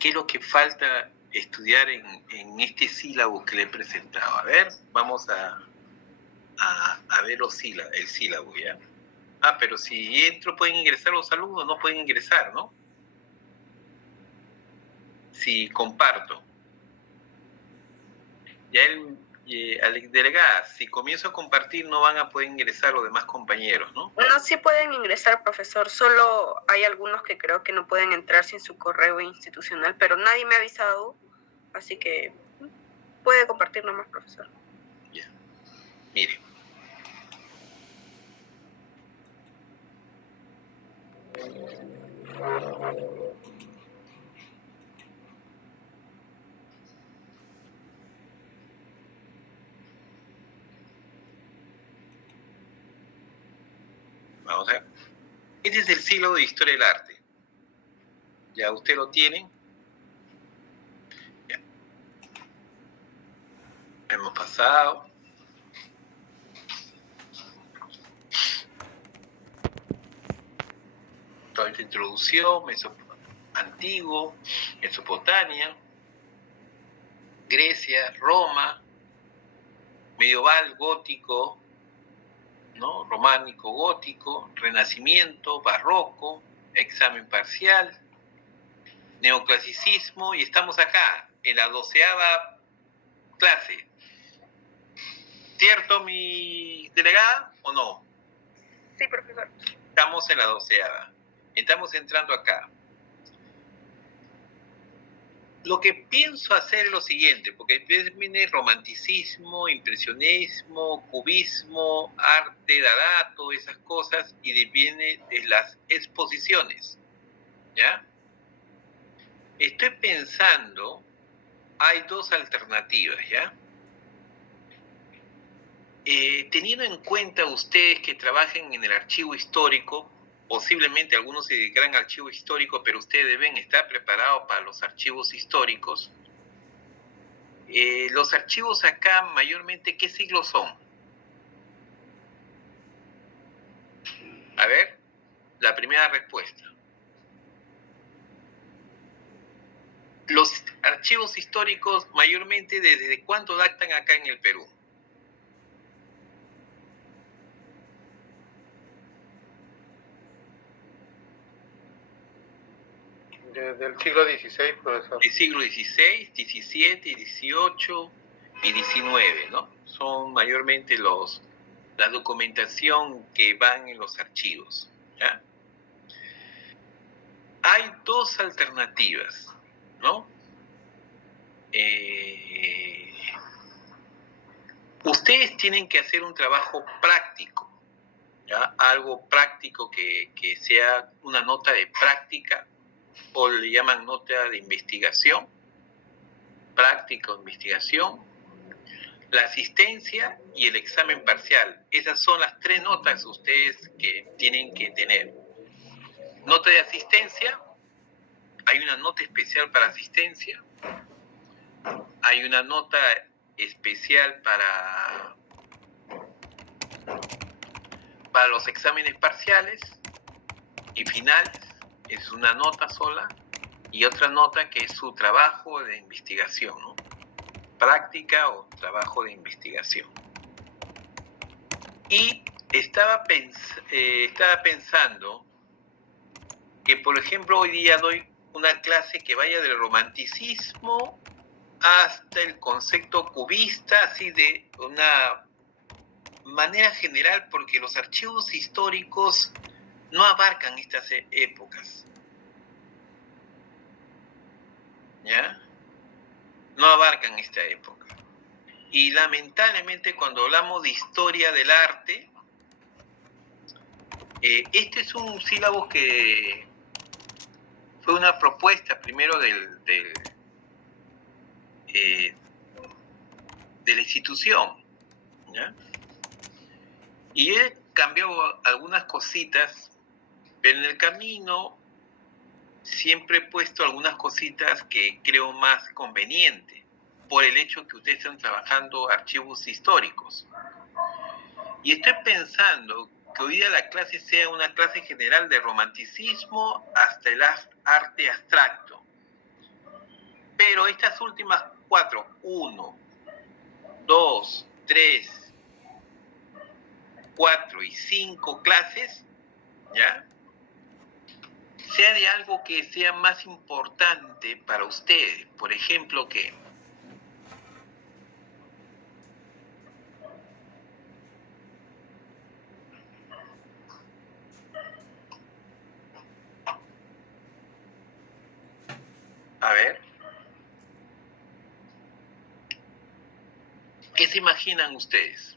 ¿Qué es lo que falta estudiar en este sílabo que le he presentado? A ver, vamos a ver el sílabo, ¿ya? Ah, pero si entro, pueden ingresar los alumnos, no pueden ingresar, ¿no? Si comparto. Ya delegada, si comienzo a compartir, no van a poder ingresar los demás compañeros, ¿no? No, sí pueden ingresar, profesor. Solo hay algunos que creo que no pueden entrar sin su correo institucional, pero nadie me ha avisado, así que puede compartir nomás, profesor. Ya. Mire. Vamos a ver. Este es el sílabo de Historia del Arte. Ya usted lo tiene. Ya. Hemos pasado. Toda esta introducción, antiguo, Mesopotamia, Grecia, Roma, medieval, gótico, ¿no? Románico, gótico, renacimiento, barroco, examen parcial, neoclasicismo, y estamos acá, en la 12ª clase. ¿Cierto, mi delegada, o no? Sí, profesor. Estamos en la 12ª. Estamos entrando acá. Lo que pienso hacer es lo siguiente, porque viene romanticismo, impresionismo, cubismo, arte, dada, todas esas cosas, y viene de las exposiciones, ¿ya? Estoy pensando, hay dos alternativas, ¿ya? Teniendo en cuenta ustedes que trabajen en el archivo histórico, posiblemente algunos se dedicarán al archivo histórico, pero ustedes deben estar preparados para los archivos históricos. Los archivos acá, mayormente, ¿qué siglos son? A ver, la primera respuesta. Los archivos históricos, mayormente, ¿desde cuándo datan acá en el Perú? Desde el siglo XVI, profesor. El siglo XVI, XVII, XVIII y XIX, ¿no? Son mayormente la documentación que van en los archivos, ¿ya? Hay dos alternativas, ¿no? Ustedes tienen que hacer un trabajo práctico, ¿ya? Algo práctico que sea una nota de práctica, o le llaman nota de investigación, práctica o investigación, la asistencia y el examen parcial. Esas son las tres notas ustedes que tienen que tener. Nota de asistencia, hay una nota especial para asistencia, hay una nota especial para los exámenes parciales y finales, es una nota sola, y otra nota que es su trabajo de investigación, ¿no? Práctica o trabajo de investigación. Y estaba pensando que, por ejemplo, hoy día doy una clase que vaya del romanticismo hasta el concepto cubista, así de una manera general, porque los archivos históricos no abarcan estas épocas, ¿ya? No abarcan esta época. Y lamentablemente, cuando hablamos de historia del arte, este es un sílabo que fue una propuesta primero de la institución, ¿ya? Y he cambiado algunas cositas, pero en el camino siempre he puesto algunas cositas que creo más conveniente, por el hecho que ustedes están trabajando archivos históricos. Y estoy pensando que hoy día la clase sea una clase general de romanticismo hasta el arte abstracto. Pero estas últimas 4, 1, 2, 3, 4 y 5 clases, ¿ya? Sea de algo que sea más importante para ustedes. Por ejemplo, ¿qué? A ver. ¿Qué se imaginan ustedes?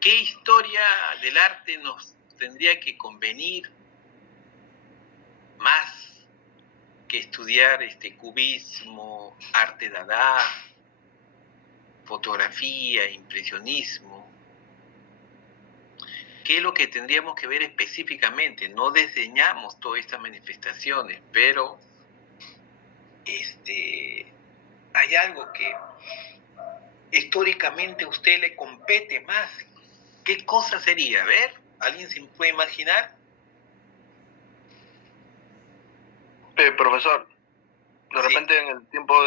¿Qué historia del arte nos tendría que convenir más que estudiar cubismo, arte dada, fotografía, impresionismo? ¿Qué es lo que tendríamos que ver específicamente? No desdeñamos todas estas manifestaciones, pero hay algo que históricamente a usted le compete más. ¿Qué cosa sería? A ver, ¿alguien se puede imaginar? Profesor, de repente en el tiempo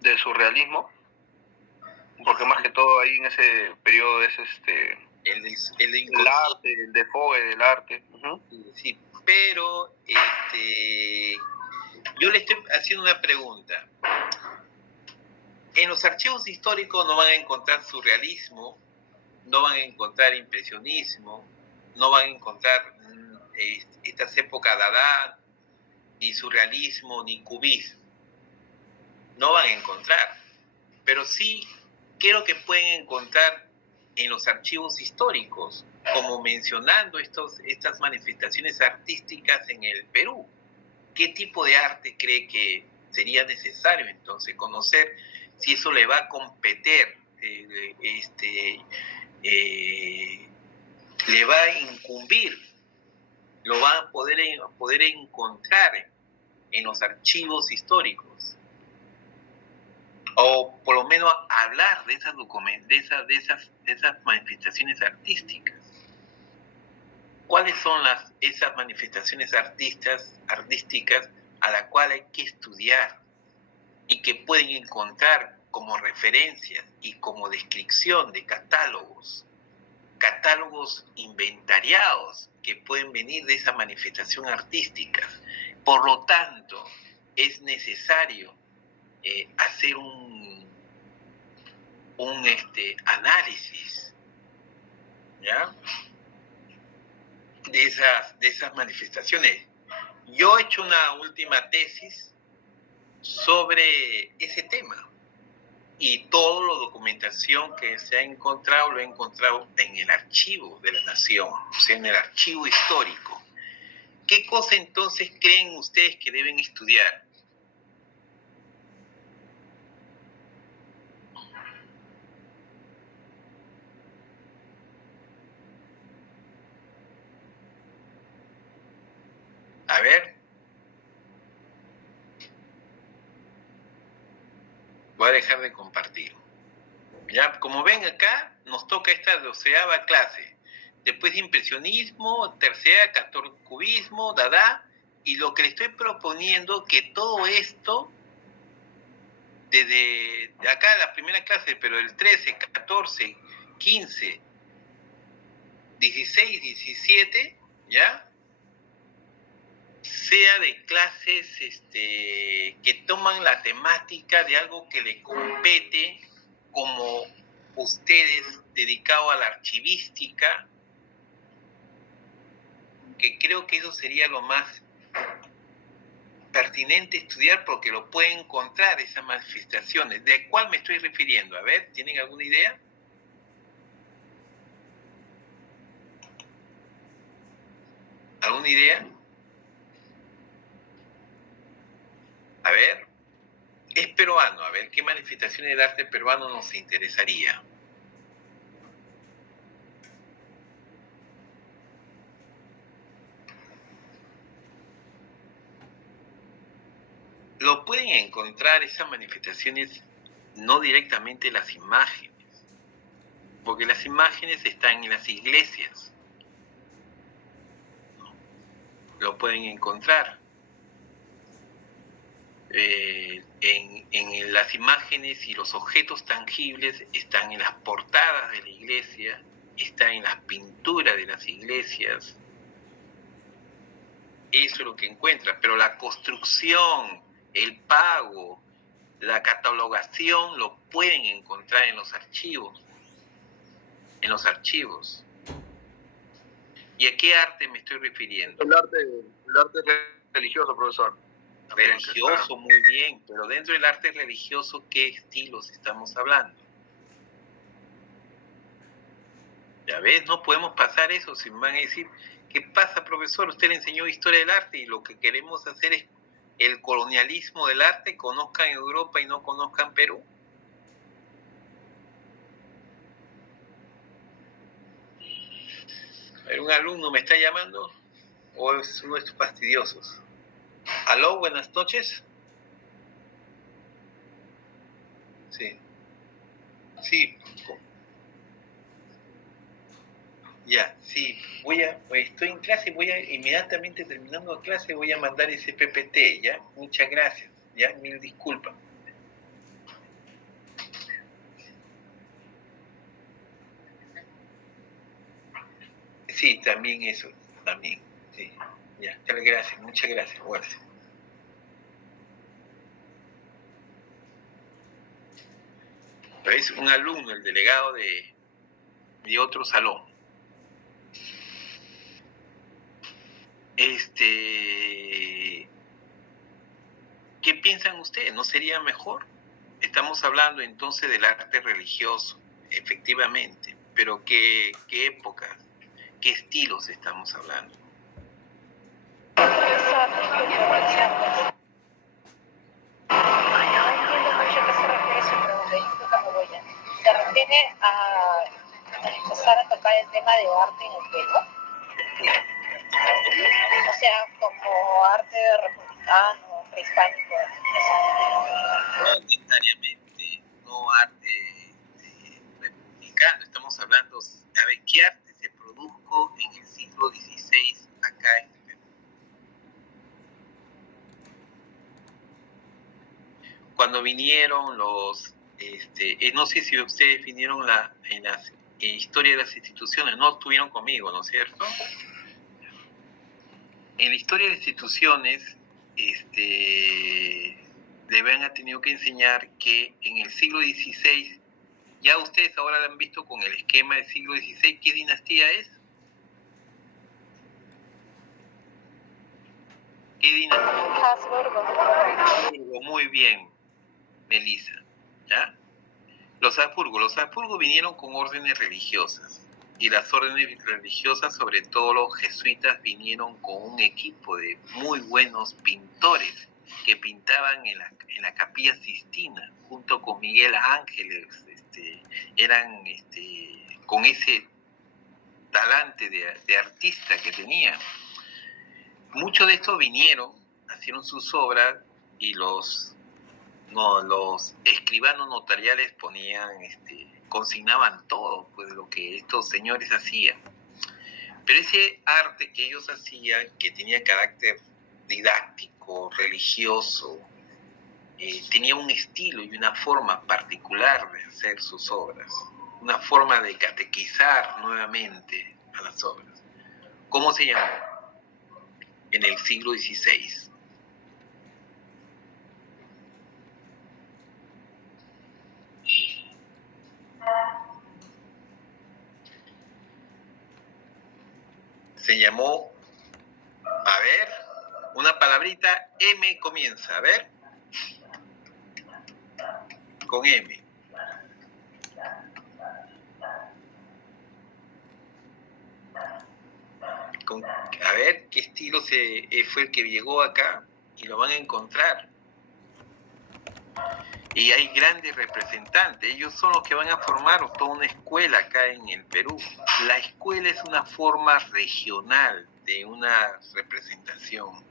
del surrealismo, porque más que todo ahí en ese periodo es el arte, el desfogue del arte. Sí, pero yo le estoy haciendo una pregunta. En los archivos históricos no van a encontrar surrealismo, no van a encontrar impresionismo, no van a encontrar estas épocas dada, ni surrealismo, ni cubismo. No van a encontrar. Pero sí creo que pueden encontrar en los archivos históricos, como mencionando estas manifestaciones artísticas en el Perú. ¿Qué tipo de arte cree que sería necesario entonces conocer si eso le va a competir, le va a incumbir, lo va a poder encontrar en los archivos históricos? O por lo menos hablar de esas manifestaciones artísticas. ¿Cuáles son esas manifestaciones artísticas a las cuales hay que estudiar y que pueden encontrar como referencias y como descripción de catálogos inventariados que pueden venir de esa manifestación artística? Por lo tanto, es necesario hacer un análisis, ¿ya?, de esas manifestaciones. Yo he hecho una última tesis sobre ese tema y toda la documentación que se ha encontrado lo he encontrado en el archivo de la Nación, o sea, en el archivo histórico. ¿Qué cosa entonces creen ustedes que deben estudiar? A ver. Voy a dejar de compartir. Ya, como ven acá, nos toca esta 12ª clase. Después impresionismo, tercera, 14 cubismo, dada. Y lo que le estoy proponiendo, que todo esto, desde acá la primera clase, pero el 13, 14, 15, 16, 17, ¿ya?, sea de clases que toman la temática de algo que le compete, como ustedes dedicados a la archivística, que creo que eso sería lo más pertinente estudiar, porque lo pueden encontrar esas manifestaciones. ¿De cuál me estoy refiriendo? A ver, ¿tienen alguna idea? ¿Alguna idea? A ver, es peruano. A ver, ¿qué manifestaciones del arte peruano nos interesaría? Lo pueden encontrar esas manifestaciones no directamente las imágenes. porque las imágenes están en las iglesias. Lo pueden encontrar. En las imágenes y los objetos tangibles están en las portadas de la iglesia, están en las pinturas de las iglesias. Eso es lo que encuentras, pero la construcción, el pago, la catalogación lo pueden encontrar en los archivos. En los archivos. ¿Y a qué arte me estoy refiriendo? El arte religioso, profesor. Religioso, muy bien, pero dentro del arte religioso, ¿qué estilos estamos hablando? Ya ves, no podemos pasar eso, si me van a decir, ¿qué pasa, profesor? Usted le enseñó historia del arte y lo que queremos hacer es el colonialismo del arte, conozcan Europa y no conozcan Perú. ¿Un alumno me está llamando? ¿O es uno de estos fastidiosos? ¿Aló? Buenas noches. Sí. Sí. Ya, sí. Estoy en clase, inmediatamente terminando la clase, voy a mandar ese PPT, ¿ya? Muchas gracias, ¿ya? Mil disculpas. Sí, también eso, también, sí. Ya, gracias, muchas gracias, gracias. Pero es un alumno, el delegado de otro salón. ¿Qué piensan ustedes? ¿No sería mejor? Estamos hablando entonces del arte religioso, efectivamente, pero ¿qué épocas, qué estilos estamos hablando? Profesor, disculpe, no entiendo mucho a qué se refiere su pregunta, disculpa, me voy a. ¿Se refiere a empezar a tocar el tema de arte en el Perú? O sea, como arte republicano, prehispánico. No necesariamente, no arte republicano, estamos hablando, a ver, ¿qué arte se produjo en el siglo XVI acá en el Perú? Cuando vinieron los, no sé si ustedes vinieron en la historia de las instituciones, no estuvieron conmigo, ¿no es cierto? En la historia de las instituciones, le han tenido que enseñar que en el siglo XVI, ya ustedes ahora lo han visto con el esquema del siglo XVI, ¿qué dinastía es? ¿Qué dinastía? Habsburgo. Muy bien, Melissa, ¿ya? Los Habsburgo vinieron con órdenes religiosas, y las órdenes religiosas, sobre todo los jesuitas, vinieron con un equipo de muy buenos pintores que pintaban en la Capilla Sistina, junto con Miguel Ángeles, eran con ese talante de artista que tenían. Muchos de estos vinieron, hicieron sus obras, y los escribanos notariales consignaban todo, pues, lo que estos señores hacían. Pero ese arte que ellos hacían, que tenía carácter didáctico, religioso, tenía un estilo y una forma particular de hacer sus obras, una forma de catequizar nuevamente a las obras. ¿Cómo se llamó? En el siglo XVI. Se llamó, a ver, una palabrita, M comienza, a ver, con M. A ver qué estilo fue el que llegó acá, y lo van a encontrar. Y hay grandes representantes, ellos son los que van a formar toda una escuela acá en el Perú. La escuela es una forma regional de una representación,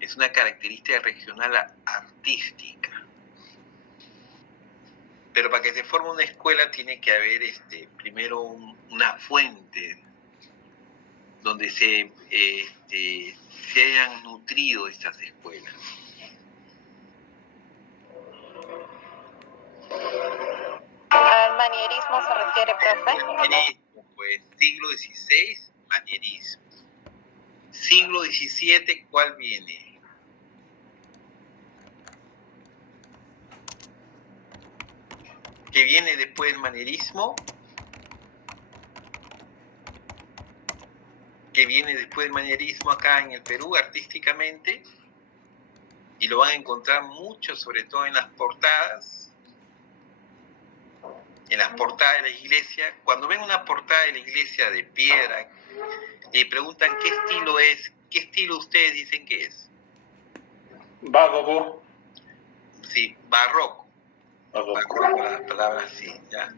es una característica regional artística. Pero para que se forme una escuela tiene que haber, primero una fuente donde se hayan nutrido estas escuelas. ¿Al manierismo se refiere, profe? Manierismo, pues, siglo XVI, manierismo. Siglo XVII, ¿cuál viene? ¿Qué viene después del manierismo? ¿Qué viene después del manierismo acá en el Perú artísticamente? Y lo van a encontrar mucho, sobre todo en las portadas. En las portadas de la iglesia. Cuando ven una portada de la iglesia de piedra, y preguntan qué estilo es, qué estilo ustedes dicen que es. Barroco. Sí, barroco. Barroco, la palabra sí, ya.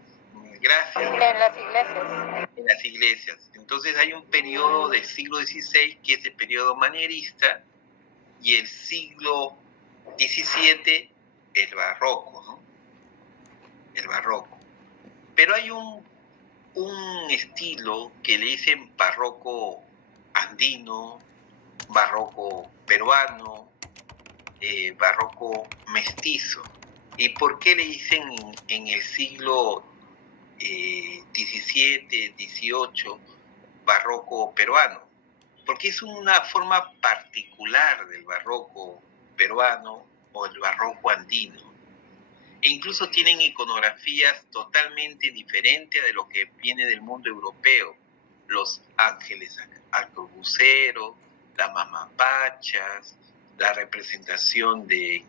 Gracias. En las iglesias. En las iglesias. Entonces hay un periodo del siglo XVI que es el periodo manierista y el siglo XVII el barroco, ¿no? El barroco. Pero hay un estilo que le dicen barroco andino, barroco peruano, barroco mestizo. ¿Y por qué le dicen en el siglo XVII, XVIII barroco peruano? Porque es una forma particular del barroco peruano o el barroco andino. E incluso tienen iconografías totalmente diferentes de lo que viene del mundo europeo. Los ángeles arcabuceros, las mamapachas, la representación de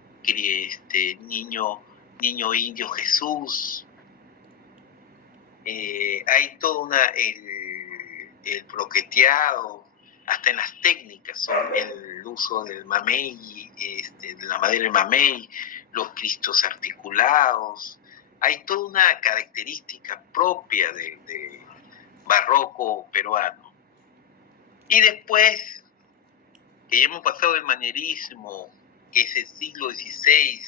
niño indio Jesús. Hay todo el broqueteado, hasta en las técnicas son el uso del mamey, de la madera del mamey, los cristos articulados. Hay toda una característica propia del barroco peruano. Y después, que ya hemos pasado del manierismo, que es el siglo XVI,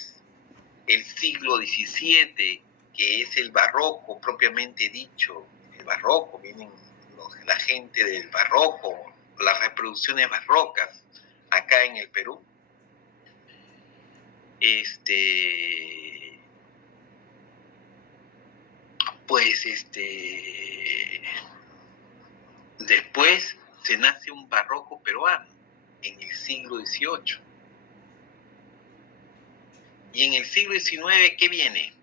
el siglo XVII, que es el barroco propiamente dicho, el barroco, vienen la gente del barroco, las reproducciones barrocas acá en el Perú. Después se nace un barroco peruano en el siglo XVIII. Y en el siglo XIX, ¿qué viene?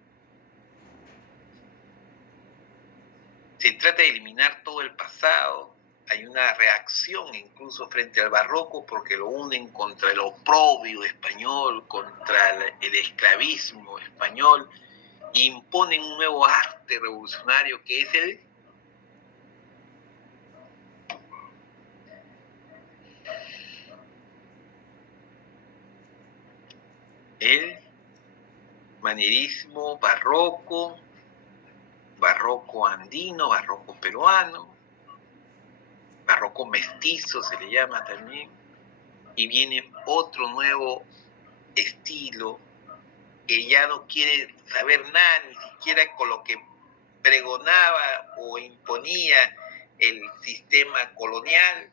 Se trata de eliminar todo el pasado. Hay una reacción incluso frente al barroco porque lo unen contra el oprobio español, contra el esclavismo español, e imponen un nuevo arte revolucionario que es el manierismo barroco, barroco andino, barroco peruano, barroco mestizo se le llama también, y viene otro nuevo estilo que ya no quiere saber nada, ni siquiera con lo que pregonaba o imponía el sistema colonial,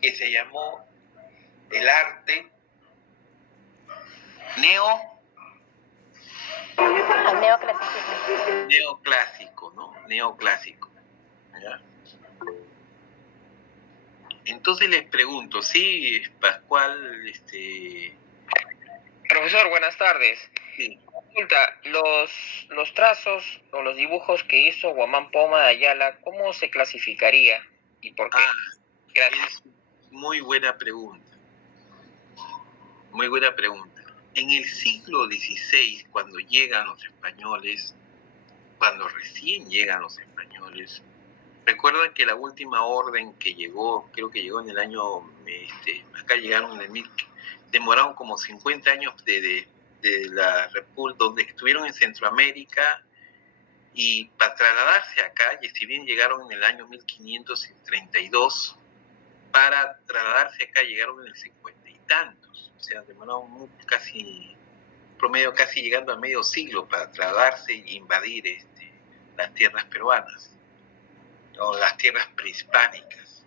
que se llamó el arte neoclásico, ¿no? Neoclásico. ¿Ya? Entonces les pregunto, sí, Pascual, Profesor, buenas tardes. Sí. Consulta, los trazos o los dibujos que hizo Guamán Poma de Ayala, ¿cómo se clasificaría y por qué? Gracias. Es muy buena pregunta. Muy buena pregunta. En el siglo XVI, cuando llegan los españoles, cuando recién llegan los españoles, recuerdan que la última orden que llegó, creo que llegó en el año, acá llegaron en el demoraron como 50 años de la República, donde estuvieron en Centroamérica, y para trasladarse acá, y si bien llegaron en el año 1532, para trasladarse acá llegaron en el 50 y tantos, o sea, demoraron casi, promedio casi llegando a medio siglo para trasladarse e invadir las tierras peruanas, o las tierras prehispánicas.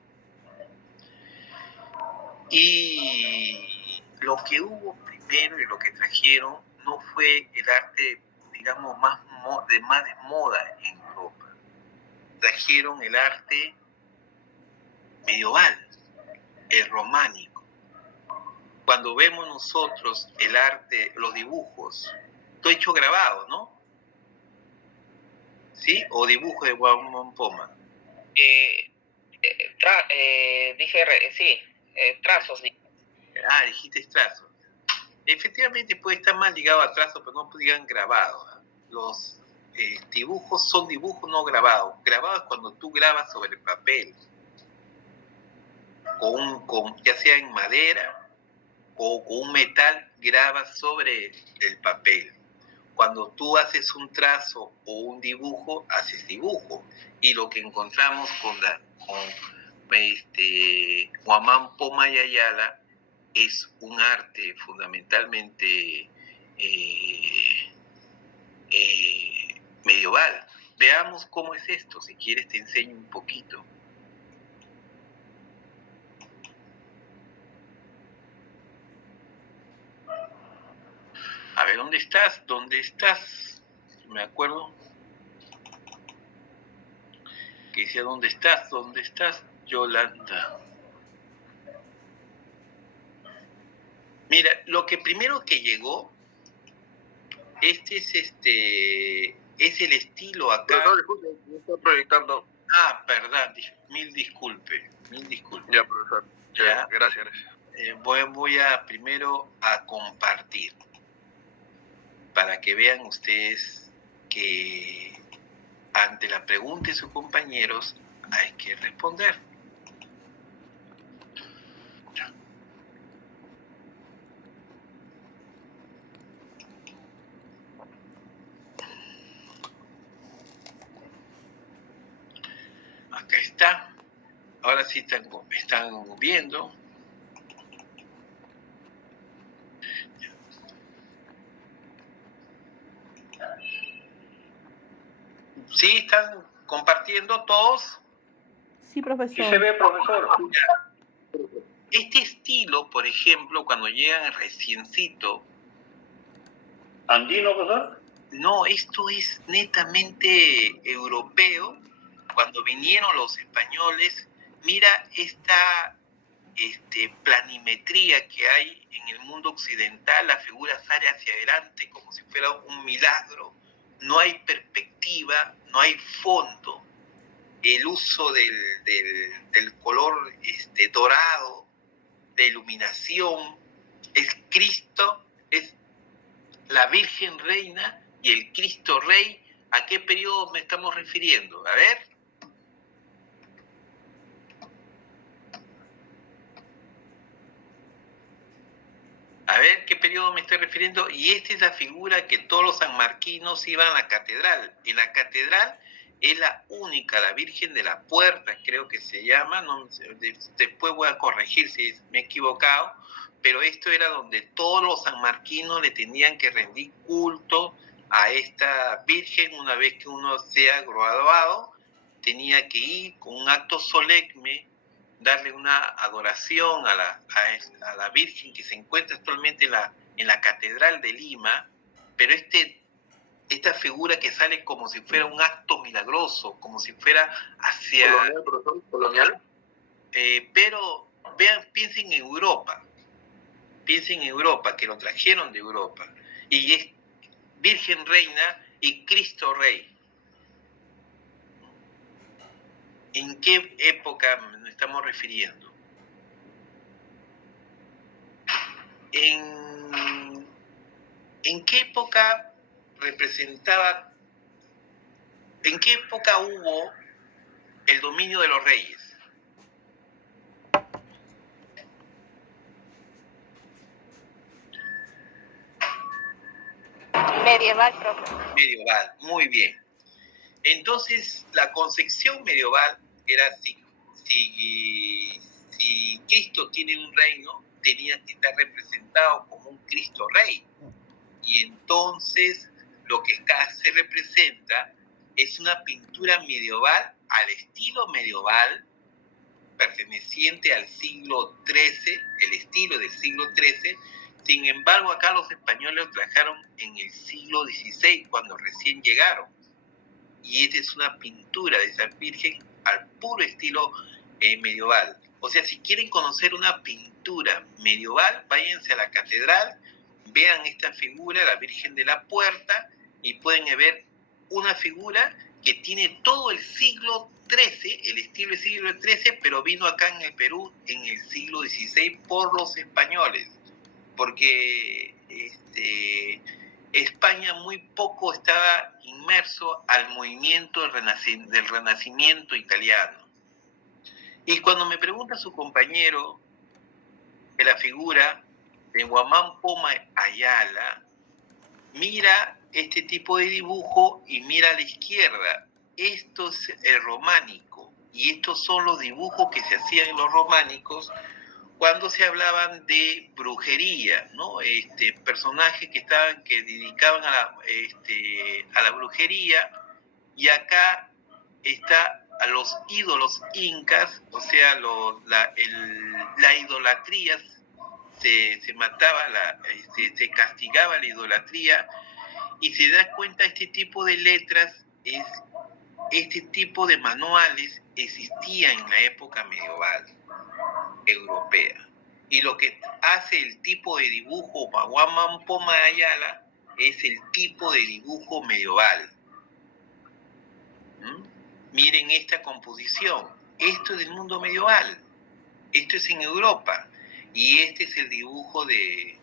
Y lo que hubo primero y lo que trajeron no fue el arte, digamos, más de moda en Europa. Trajeron el arte medieval, el románico. Cuando vemos nosotros el arte, los dibujos, todo hecho grabado, ¿no? ¿Sí? O dibujo de Guamán Poma. Trazos. Dijiste trazos. Efectivamente puede estar más ligado a trazos, pero no digan grabados. Los dibujos son dibujos no grabados. Grabados es cuando tú grabas sobre el papel, ya sea en madera o con un metal, grabas sobre el papel. Cuando tú haces un trazo o un dibujo, haces dibujo. Y lo que encontramos con Guamán Poma y Ayala es un arte fundamentalmente medieval. Veamos cómo es esto. Si quieres te enseño un poquito. A ver, ¿dónde estás? ¿Dónde estás? Me acuerdo que decía, ¿dónde estás? ¿Dónde estás, Yolanda? Mira, lo que primero que llegó, es el estilo acá. Profesor, disculpe, me está proyectado. Perdón, mil disculpe. Ya, profesor. Ya. Gracias. Voy a primero a compartir, para que vean ustedes que ante la pregunta de sus compañeros hay que responder. Acá está. Ahora sí están viendo. ¿Sí están compartiendo todos? Sí, profesor. Sí se ve, profesor. Este estilo, por ejemplo, cuando llegan reciencito... ¿Andino, profesor? No, esto es netamente europeo. Cuando vinieron los españoles, mira esta planimetría que hay en el mundo occidental. La figura sale hacia adelante como si fuera un milagro. No hay perspectiva, no hay fondo. El uso del color dorado, de iluminación, es Cristo, es la Virgen Reina y el Cristo Rey. ¿A qué periodo me estamos refiriendo? A ver. A ver qué periodo me estoy refiriendo. Y esta es la figura que todos los sanmarquinos iban a la catedral. En la catedral es la única, la Virgen de la Puerta, creo que se llama. No, después voy a corregir si me he equivocado. Pero esto era donde todos los sanmarquinos le tenían que rendir culto a esta Virgen. Una vez que uno sea graduado, tenía que ir con un acto solemne, darle una adoración a la Virgen que se encuentra actualmente en la Catedral de Lima, pero esta figura que sale como si fuera un acto milagroso, como si fuera hacia... ¿Colonial, profesor? ¿Colonial? Pero piensen en Europa, que lo trajeron de Europa, y es Virgen Reina y Cristo Rey. ¿En qué época nos estamos refiriendo? ¿En qué época representaba, en qué época hubo el dominio de los reyes? Medieval, profe. Medieval, muy bien. Entonces, la concepción medieval era si Cristo tiene un reino, tenía que estar representado como un Cristo Rey. Y entonces, lo que acá se representa es una pintura medieval al estilo medieval, perteneciente al siglo XIII, el estilo del siglo XIII. Sin embargo, acá los españoles lo trajeron en el siglo XVI, cuando recién llegaron. Y esta es una pintura de esa Virgen al puro estilo medieval. O sea, si quieren conocer una pintura medieval, váyanse a la catedral, vean esta figura, la Virgen de la Puerta, y pueden ver una figura que tiene todo el siglo XIII, el estilo del siglo XIII, pero vino acá en el Perú en el siglo XVI por los españoles, porque España muy poco estaba inmerso al movimiento del Renacimiento italiano. Y cuando me pregunta su compañero de la figura de Guamán Poma Ayala, mira este tipo de dibujo y mira a la izquierda. Esto es el románico, y estos son los dibujos que se hacían en los románicos cuando se hablaban de brujería, ¿no? Personajes que dedicaban a la brujería, y acá está a los ídolos incas, o sea, la idolatría, se mataba, se castigaba la idolatría, y se da cuenta este tipo de letras, este tipo de manuales existían en la época medieval europea. Y lo que hace el tipo de dibujo Guamán Poma Ayala es el tipo de dibujo medieval. Miren esta composición. Esto es del mundo medieval. Esto es en Europa. Y este es el dibujo de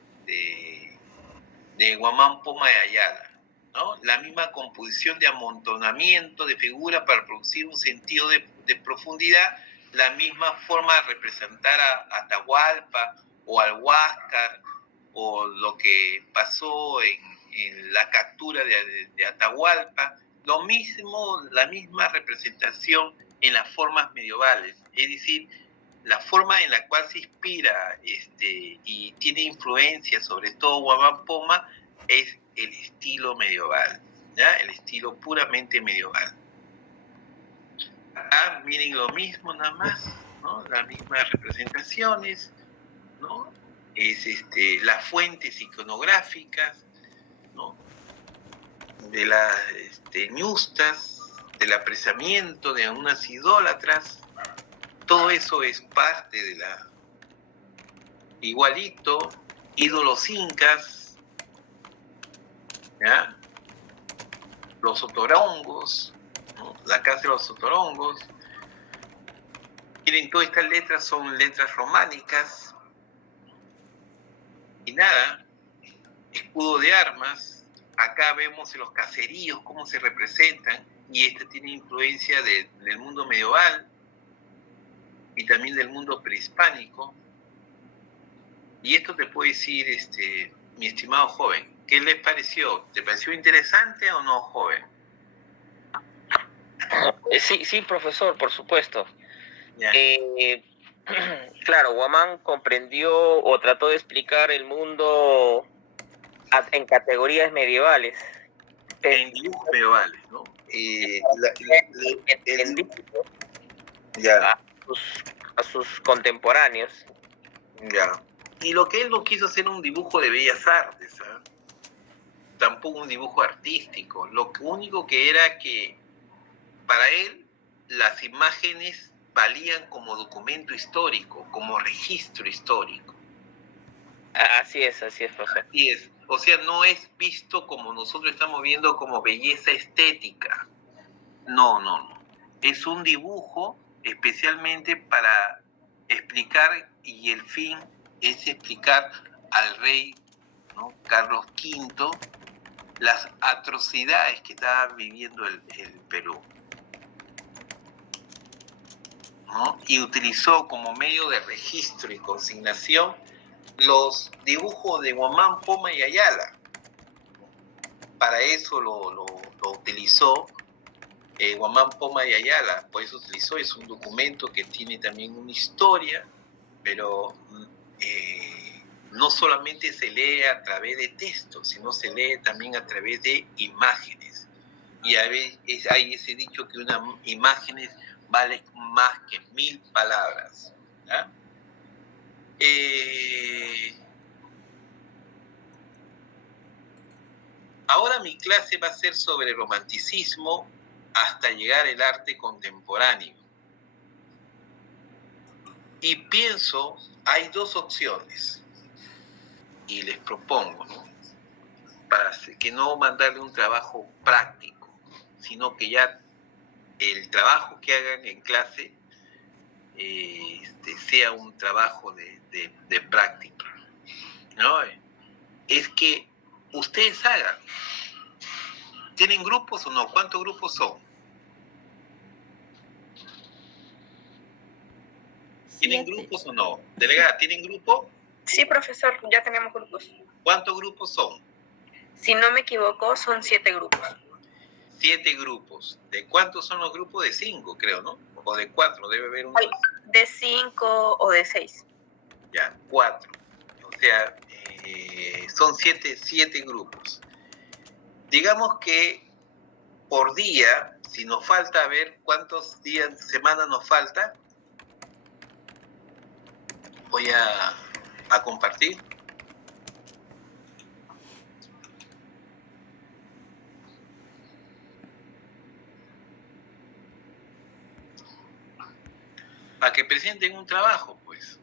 Guamán Poma Ayala, ¿no? La misma composición de amontonamiento de figuras para producir un sentido de profundidad, la misma forma de representar a Atahualpa o al Huáscar, o lo que pasó en la captura de Atahualpa, lo mismo, la misma representación en las formas medievales, es decir, la forma en la cual se inspira y tiene influencia, sobre todo Guamán Poma, es el estilo medieval, ¿ya? El estilo puramente medieval. Acá miren lo mismo nada más, ¿no? Las mismas representaciones, ¿no? Es las fuentes iconográficas, ¿no? De las ñustas, del apresamiento de unas idólatras, todo eso es parte de igualito, ídolos incas, ¿ya? Los otorongos, ¿no? La casa de los otorongos. Miren, todas estas letras son letras románicas. Y nada, escudo de armas. Acá vemos en los caseríos cómo se representan, y tiene influencia del mundo medieval y también del mundo prehispánico. Y esto te puedo decir, mi estimado joven, ¿qué les pareció? ¿Te pareció interesante o no, joven? Sí, profesor, por supuesto. Ya. Claro, Guamán comprendió o trató de explicar el mundo en categorías medievales. En dibujos medievales, ¿no? Ya. A sus contemporáneos. Ya. Y lo que él no quiso hacer un dibujo de bellas artes, ¿eh? Tampoco un dibujo artístico. Lo único que era que para él las imágenes valían como documento histórico, como registro histórico. Así es, profesor. Así es. O sea, no es visto como nosotros estamos viendo como belleza estética. No. Es un dibujo especialmente para explicar, y el fin es explicar al rey, ¿no? Carlos V, las atrocidades que estaba viviendo el Perú, ¿no? Y utilizó como medio de registro y consignación los dibujos de Guamán Poma y Ayala. Para eso lo utilizó Guamán Poma y Ayala. Por eso utilizó, es un documento que tiene también una historia, pero no solamente se lee a través de texto, sino se lee también a través de imágenes. Y hay ese dicho que una imágenes vale más que 1000 palabras. ¿Ya? Ahora mi clase va a ser sobre romanticismo hasta llegar al arte contemporáneo. Y pienso, hay dos opciones. Y les propongo, ¿no? Para que no mandarle un trabajo práctico, sino que ya el trabajo que hagan en clase sea un trabajo de práctica, ¿no? Es que ustedes hagan. ¿Tienen grupos o no? ¿Cuántos grupos son? ¿Tienen grupos o no? Delegada, ¿tienen grupo? Sí, profesor, ya tenemos grupos. ¿Cuántos grupos son? Si no me equivoco, son 7 grupos. 7 grupos. ¿De cuántos son los grupos? De 5, creo, ¿no? O de 4, debe haber uno. De 5 o de 6. Ya, 4. O sea, son 7 grupos. Digamos que por día, si nos falta, a ver cuántos días, semana nos falta, voy a compartir. Para que presenten un trabajo, pues.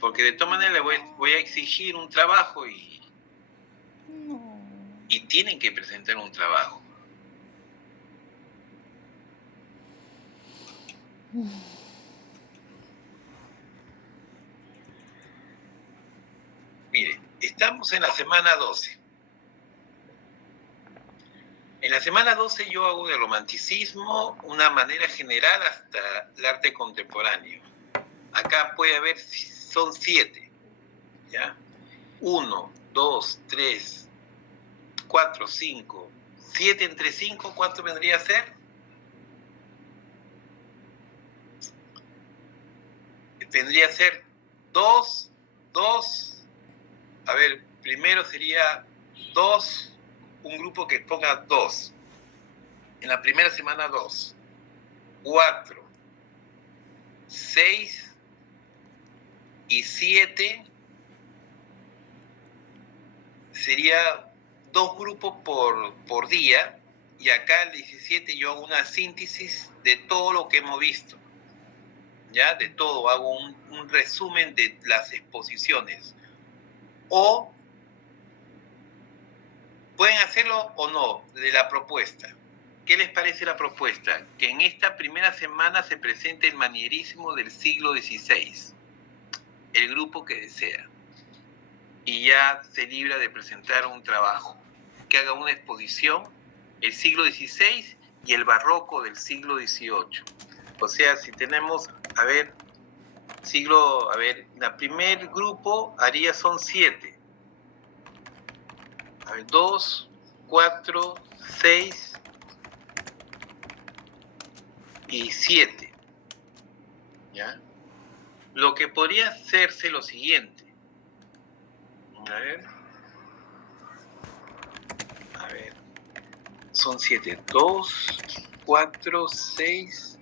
Porque de todas maneras les voy a exigir un trabajo y tienen que presentar un trabajo. Mire, estamos en la semana 12. En la semana 12 yo hago de romanticismo una manera general hasta el arte contemporáneo. Acá puede haber, son 7, ¿ya? 1, 2, 3, 4, 5, 7 entre 5, ¿cuánto vendría a ser? Vendría a ser 2, a ver, primero sería 2, un grupo que ponga 2. En la primera semana 2, 4, 6 y 7 sería 2 grupos por día, y acá el 17 yo hago una síntesis de todo lo que hemos visto, ¿ya? De todo, hago un resumen de las exposiciones. O pueden hacerlo o no, de la propuesta. ¿Qué les parece la propuesta? Que en esta primera semana se presente el manierismo del siglo XVI, el grupo que desea, y ya se libra de presentar un trabajo, que haga una exposición, el siglo XVI y el barroco del siglo XVIII. O sea, si tenemos, a ver, el primer grupo son 7. A ver, 2, 4, 6 y 7. ¿Ya? Lo que podría hacerse lo siguiente. A ver. Son 7. 2, 4, 6,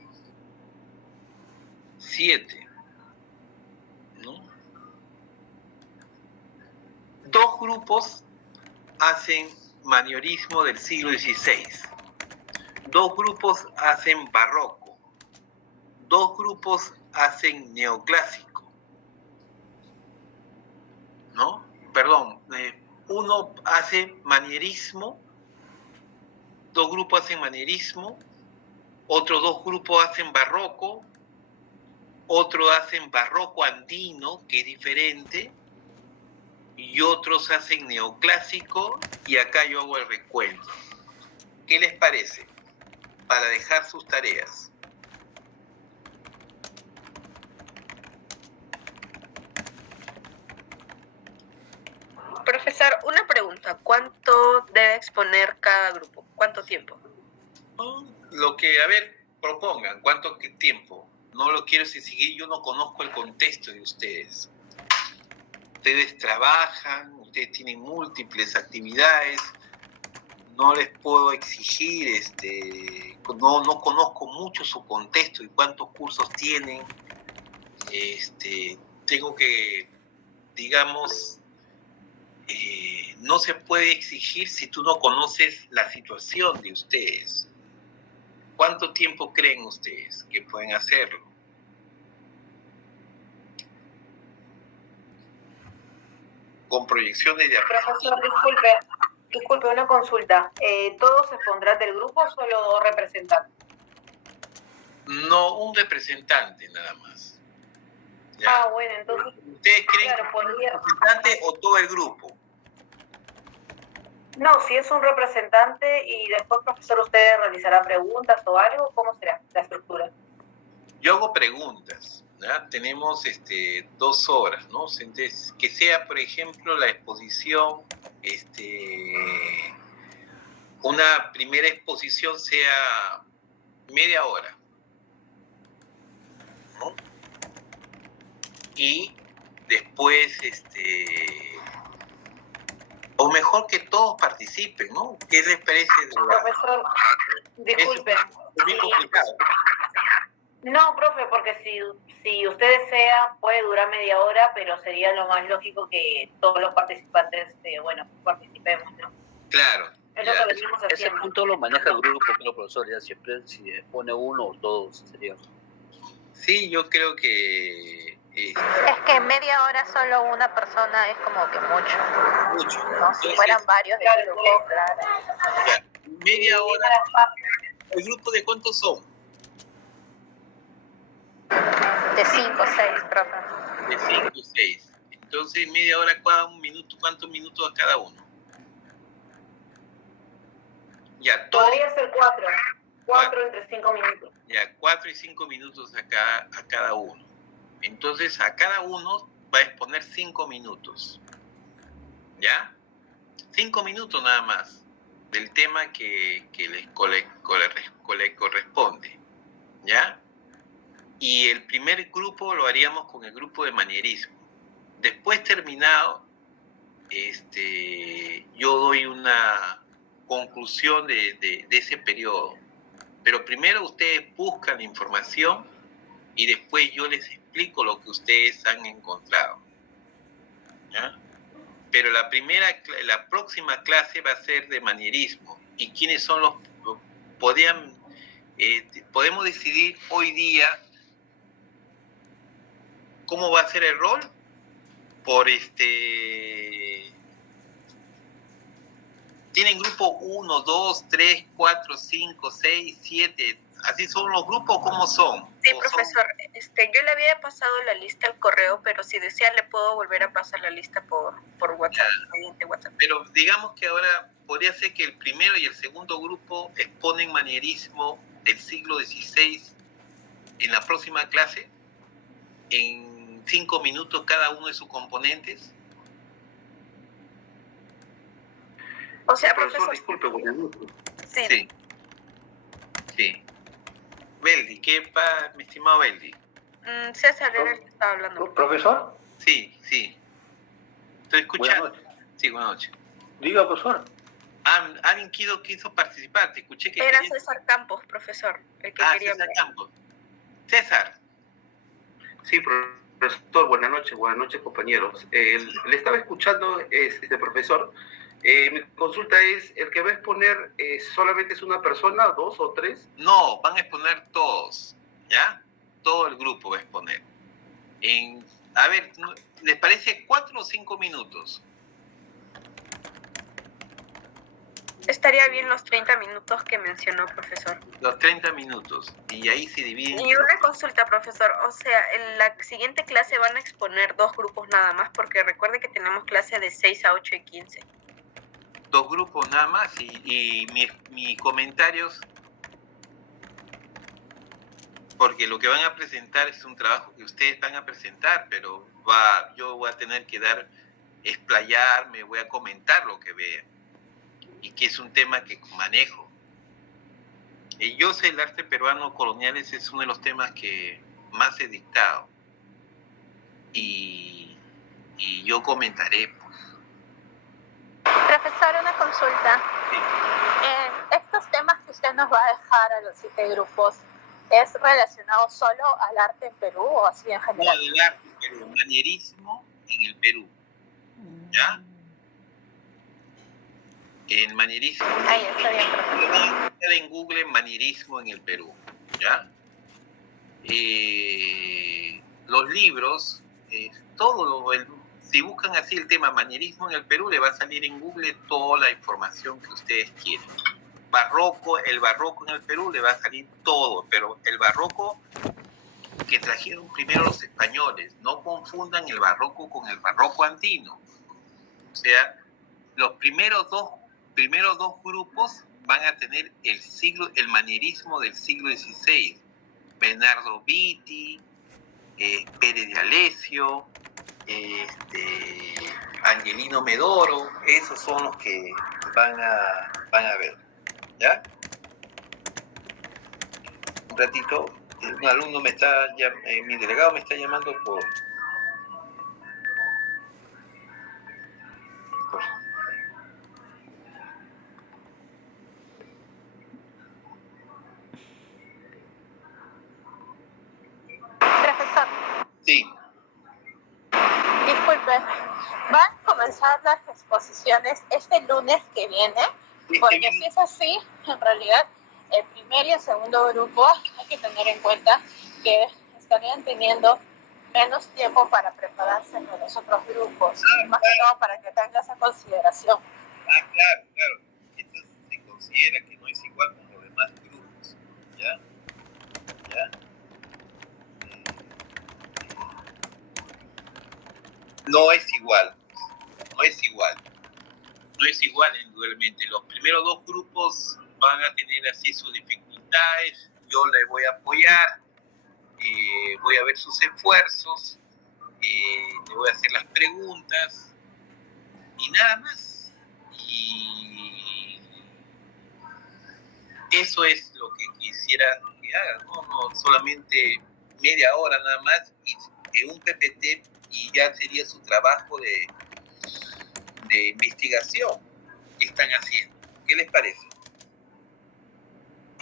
7. ¿No? 2 grupos hacen manierismo del siglo XVI. 2 grupos hacen barroco. 2 grupos hacen neoclásico. ¿No? Perdón, uno hace manierismo, 2 grupos hacen manierismo, otros 2 grupos hacen barroco, otros hacen barroco andino, que es diferente, y otros hacen neoclásico, y acá yo hago el recuento. ¿Qué les parece? Para dejar sus tareas. Profesor, una pregunta. ¿Cuánto debe exponer cada grupo? ¿Cuánto tiempo? Lo que, propongan. ¿Cuánto tiempo? No lo quiero seguir, yo no conozco el contexto de ustedes. Ustedes trabajan, ustedes tienen múltiples actividades. no les puedo exigir, no conozco mucho su contexto y cuántos cursos tienen. Tengo que, digamos, no se puede exigir si tú no conoces la situación de ustedes. ¿Cuánto tiempo creen ustedes que pueden hacerlo? Con proyecciones de... Profesor, disculpe, una consulta. ¿Todos se pondrán del grupo o solo 2 representantes? No, un representante nada más. ¿Ya? Ah, bueno, entonces... ¿Ustedes creen claro, que es un representante o todo el grupo? No, si es un representante y después, profesor, usted realizará preguntas o algo, ¿cómo será la estructura? Yo hago preguntas, ¿ya? Tenemos 2 horas, ¿no? Entonces, que sea, por ejemplo, la exposición, una primera exposición sea media hora, ¿no? Y después, o mejor que todos participen, ¿no? ¿Qué les parece? Profesor, disculpe. Es muy complicado. No, profe, porque si usted desea, puede durar media hora, pero sería lo más lógico que todos los participantes, participemos, ¿no? Claro. Es lo que venimos Ese haciendo. punto lo maneja el grupo, pero profesor, ya siempre si expone uno o todos sería. Sí, yo creo que... Es que media hora solo una persona es como que mucho. ¿No? Si fueran varios del grupo, claro. Media hora. ¿El grupo de cuántos son? De 5 o 6, profe. De 5 o 6. Entonces, media hora, ¿cuántos minutos a cada uno? Ya, todo. Podría ser 4. 4 entre 5 minutos. Ya, 4 y 5 minutos a cada uno. Entonces, a cada uno va a exponer 5 minutos. ¿Ya? 5 minutos nada más del tema que les corresponde. ¿Ya? Y el primer grupo lo haríamos con el grupo de manierismo. Después terminado, yo doy una conclusión de ese periodo. Pero primero ustedes buscan la información y después yo les explico lo que ustedes han encontrado. ¿Ya? Pero la próxima clase va a ser de manierismo. ¿Y quiénes son los? Podemos decidir hoy día cómo va a ser el rol por tienen grupo 1, 2, 3, 4, 5, 6, 7, así son los grupos, ¿cómo son? Sí, profesor, yo le había pasado la lista al correo, pero si desea le puedo volver a pasar la lista por WhatsApp, mediante WhatsApp. Pero digamos que ahora podría ser que el primero y el segundo grupo exponen manierismo del siglo XVI en la próxima clase, en 5 minutos cada uno de sus componentes. O sea, profesor, profesor... disculpe, Sí. Sí. Beldi, mi estimado Beldi? César era el que estaba hablando. ¿Profesor? Sí. Estoy escuchando. Buenas noches. Sí, buenas noches. Diga, profesor. Alguien quiso participar, te escuché que... Era César Campos, profesor, el que quería César hablar. Campos. César. Sí, profesor, buenas noches compañeros. Le estaba escuchando, profesor. Mi consulta es, ¿el que va a exponer solamente es una persona, 2 o 3? No, van a exponer todos, ¿ya? Todo el grupo va a exponer. A ver, ¿les parece 4 o 5 minutos? Estaría bien los 30 minutos que mencionó, profesor. Los 30 minutos. Y ahí se dividen. Y una consulta, profesor. O sea, en la siguiente clase van a exponer 2 grupos nada más, porque recuerde que tenemos clase de 6 a 8 y 15. 2 grupos nada más. Y mis comentarios, porque lo que van a presentar es un trabajo que ustedes van a presentar, pero yo voy a tener que explayarme, voy a comentar lo que vean. Y que es un tema que manejo. Yo sé el arte peruano colonial, ese es uno de los temas que más he dictado. Y yo comentaré, pues. Profesor, una consulta. Estos temas que usted nos va a dejar a los 7 grupos, ¿es relacionado solo al arte en Perú o así en general? No, el arte en Perú, manierismo en el Perú. ¿Ya? El manierismo. Ahí está bien, Lo van a buscar en Google manierismo en el Perú. ¿Ya? Los libros, si buscan así el tema manierismo en el Perú, le va a salir en Google toda la información que ustedes quieren. El barroco en el Perú le va a salir todo, pero el barroco que trajeron primero los españoles, no confundan el barroco con el barroco andino. O sea, los primeros dos grupos van a tener el manierismo del siglo XVI. Bernardo Vitti, Pérez de Alessio, Angelino Medoro, esos son los que van a ver. ¿Ya? Un ratito, un alumno mi delegado me está llamando por Profesor. Sí. Disculpe, ¿van a comenzar las exposiciones este lunes que viene? Porque si es así, en realidad, el primer y el segundo grupo hay que tener en cuenta que estarían teniendo menos tiempo para prepararse que los otros grupos, más que todo para que tenga esa consideración. Claro. Esto se considera que no es igual con los demás grupos. ¿Ya? No es igual, indudablemente. Los primeros dos grupos van a tener así sus dificultades, yo les voy a apoyar, voy a ver sus esfuerzos, les voy a hacer las preguntas y nada más. Y eso es lo que quisiera que hagan, no solamente media hora nada más y un PPT y ya sería su trabajo de investigación que están haciendo. ¿Qué les parece?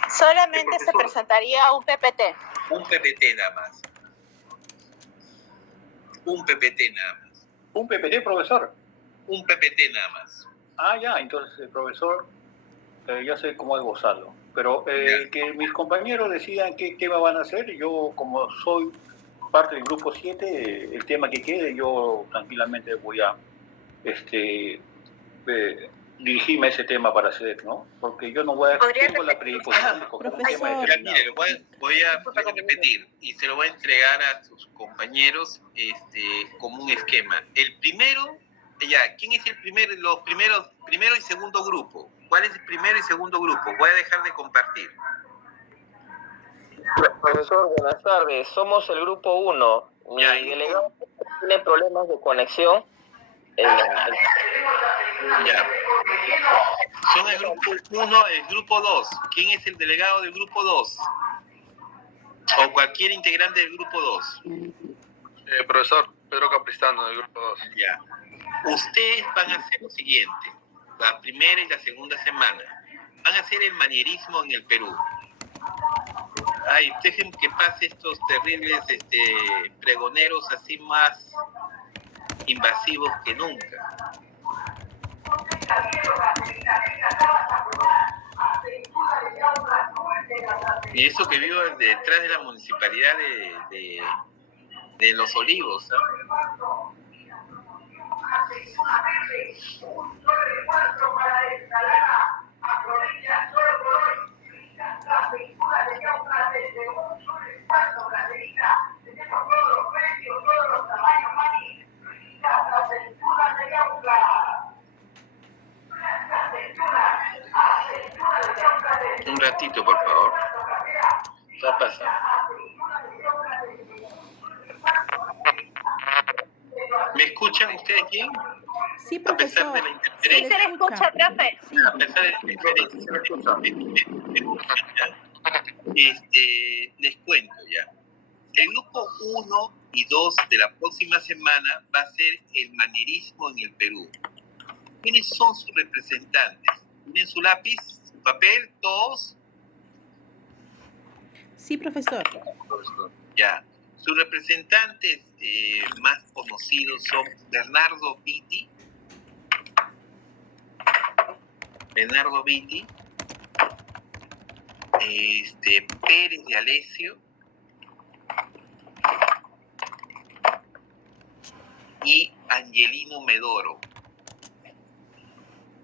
Solamente se presentaría un PPT. Un PPT nada más. Un PPT, profesor. Un PPT nada más. Ah, ya, entonces el profesor ya sé cómo esbozarlo. Pero que mis compañeros decidan qué tema van a hacer. Yo, como soy parte del grupo 7, el tema que quede, yo tranquilamente voy a dirigirme a ese tema para hacer, ¿no? Porque yo no voy a... Tengo la predisposición de coger un tema determinado. Mire, voy a repetir y se lo voy a entregar a sus compañeros como un esquema. El primero, ¿quién es los primero y segundo grupo? ¿Cuál es el primero y segundo grupo? Voy a dejar de compartir. Profesor, buenas tardes. Somos el grupo 1. Mi delegado tiene problemas de conexión. Ya. Son el grupo 1, el grupo 2. ¿Quién es el delegado del grupo 2? O cualquier integrante del grupo 2. Profesor Pedro Capristano, del grupo 2. Ya. Ustedes van a hacer lo siguiente. La primera y la segunda semana. Van a hacer el manierismo en el Perú. Ay, dejen que pase estos terribles pregoneros así más invasivos que nunca. Y eso que vivo detrás de la municipalidad de Los Olivos, ¿sabes? Un ratito, por favor. Ya pasa. ¿Me escuchan ustedes bien? Sí, profesor. A pesar de la interferencia. Sí, se le escucha, profe. Sí. A pesar de la interferencia. Les cuento ya. El grupo 1 y 2 de la próxima semana va a ser el manierismo en el Perú. ¿Quiénes son sus representantes? ¿Tienen su lápiz, su papel, todos? Sí, profesor. Ya. Sus representantes más conocidos son Bernardo Vitti, Pérez de Alessio y Angelino Medoro.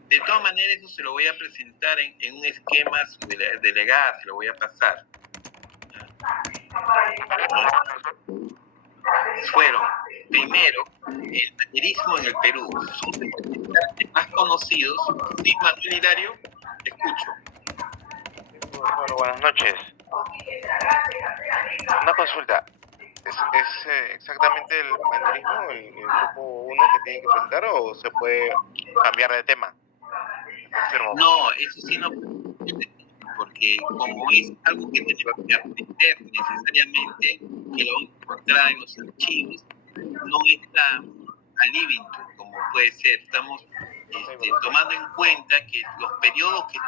De todas maneras, eso se lo voy a presentar en un esquema a su delegada, se lo voy a pasar. Fueron, primero, el manierismo en el Perú. Sus representantes más conocidos, sí, Manuel Hilario, te escucho. Bueno, buenas noches. Una consulta. ¿Es exactamente el manierismo, el grupo 1 que tiene que presentar, o se puede cambiar de tema? No, eso sí no, porque como es algo que tenemos que aprender necesariamente, que lo vamos a encontrar en los archivos, no es tan al límite como puede ser. Estamos tomando en cuenta que los periodos que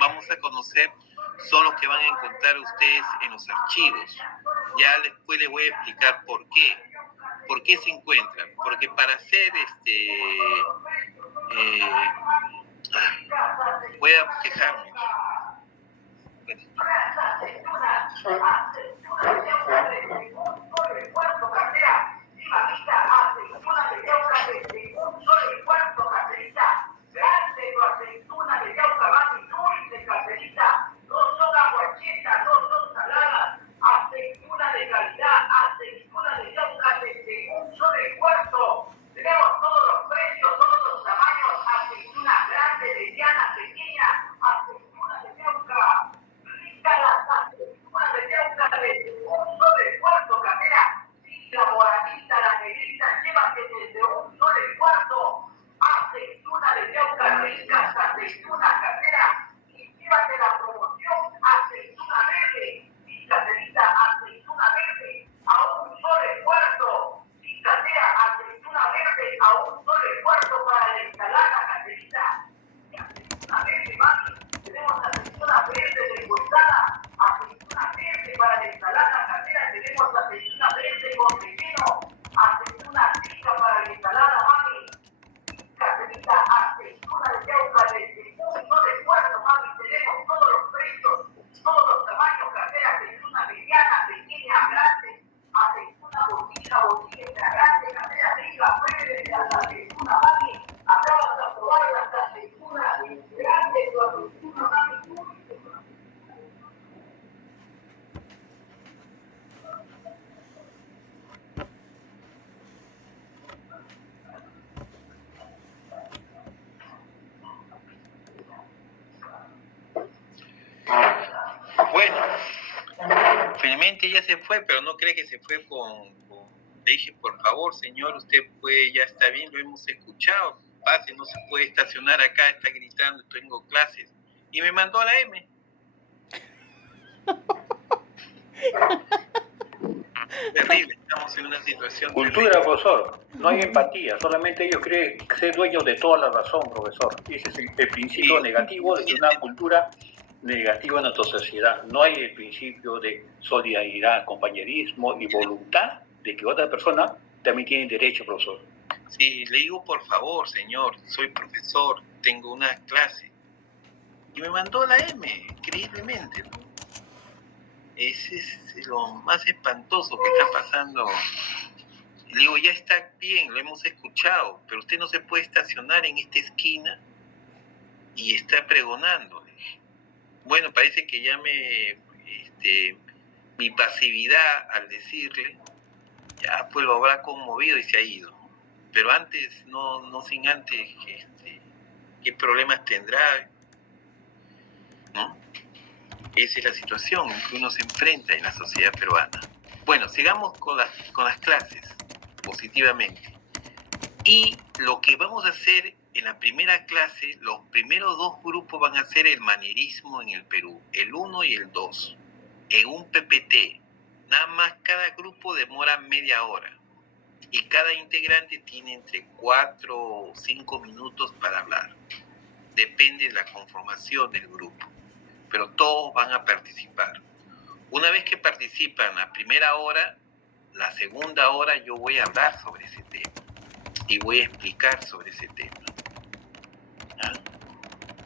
vamos a conocer son los que van a encontrar ustedes en los archivos. Ya después les voy a explicar por qué. ¿Por qué se encuentran? Porque para hacer voy a quejarme. Tenemos todos los precios, todos los tamaños, aceitunas grandes, medianas, pequeñas, aceitunas de Yauca, ricas las aceitunas de Yauca de un solo y cuarto, cartera, sí, la moradita, la negrita, llévate desde un solo y cuarto, aceituna de Yauca, ricas aceitunas, cartera, y llévate la promoción, aceituna verde, sí, carterita, aceituna verde, a un solo y cuarto. Aceituna verde a un solo y cuarto para la ensalada, caterita. Aceituna verde, mami. Tenemos aceituna verde deshuesada, aceituna verde para la ensalada, catera. Tenemos aceituna verde con relleno, aceituna rica para la ensalada, mami. Caterita, aceituna de Yauca desde un solo y cuarto, mami. Tenemos todos los precios, todos los tamaños, catera. Aceituna mediana, pequeña, grande. Aceituna botija, grande, cadera rica, puede de la aceituna, mami. Acabas de probar las aceitunas grandes, tu aceituna, mami. Bueno, finalmente ya se fue, pero no cree que se fue le dije, por favor, señor, usted puede, ya está bien, lo hemos escuchado, pase, no se puede estacionar acá, está gritando, tengo clases. Y me mandó a la M. Terrible, estamos en una situación Cultura, terrible. profesor. No hay empatía, solamente ellos creen ser dueños de toda la razón, profesor. Ese es el principio negativo de una cultura negativa en nuestra sociedad. No hay el principio de solidaridad, compañerismo y voluntad de que otra persona también tiene derecho, profesor. Sí, le digo, por favor, señor, soy profesor, tengo una clase. Y me mandó la M, increíblemente, ¿no? Ese es lo más espantoso que está pasando. Y le digo, ya está bien, lo hemos escuchado, pero usted no se puede estacionar en esta esquina y está pregonando. Bueno, parece que ya mi pasividad al decirle, ya pues lo habrá conmovido y se ha ido. Pero antes, no sin antes, ¿qué problemas tendrá? ¿No? Esa es la situación en que uno se enfrenta en la sociedad peruana. Bueno, sigamos con las clases, positivamente. Y lo que vamos a hacer en la primera clase, los primeros dos grupos van a ser el manierismo en el Perú, el 1 y el 2, en un PPT. Nada más cada grupo demora media hora y cada integrante tiene entre 4 o 5 minutos para hablar. depende de la conformación del grupo, pero todos van a participar. Una vez que participan la primera hora, la segunda hora yo voy a hablar sobre ese tema y voy a explicar sobre ese tema. ¿Ah?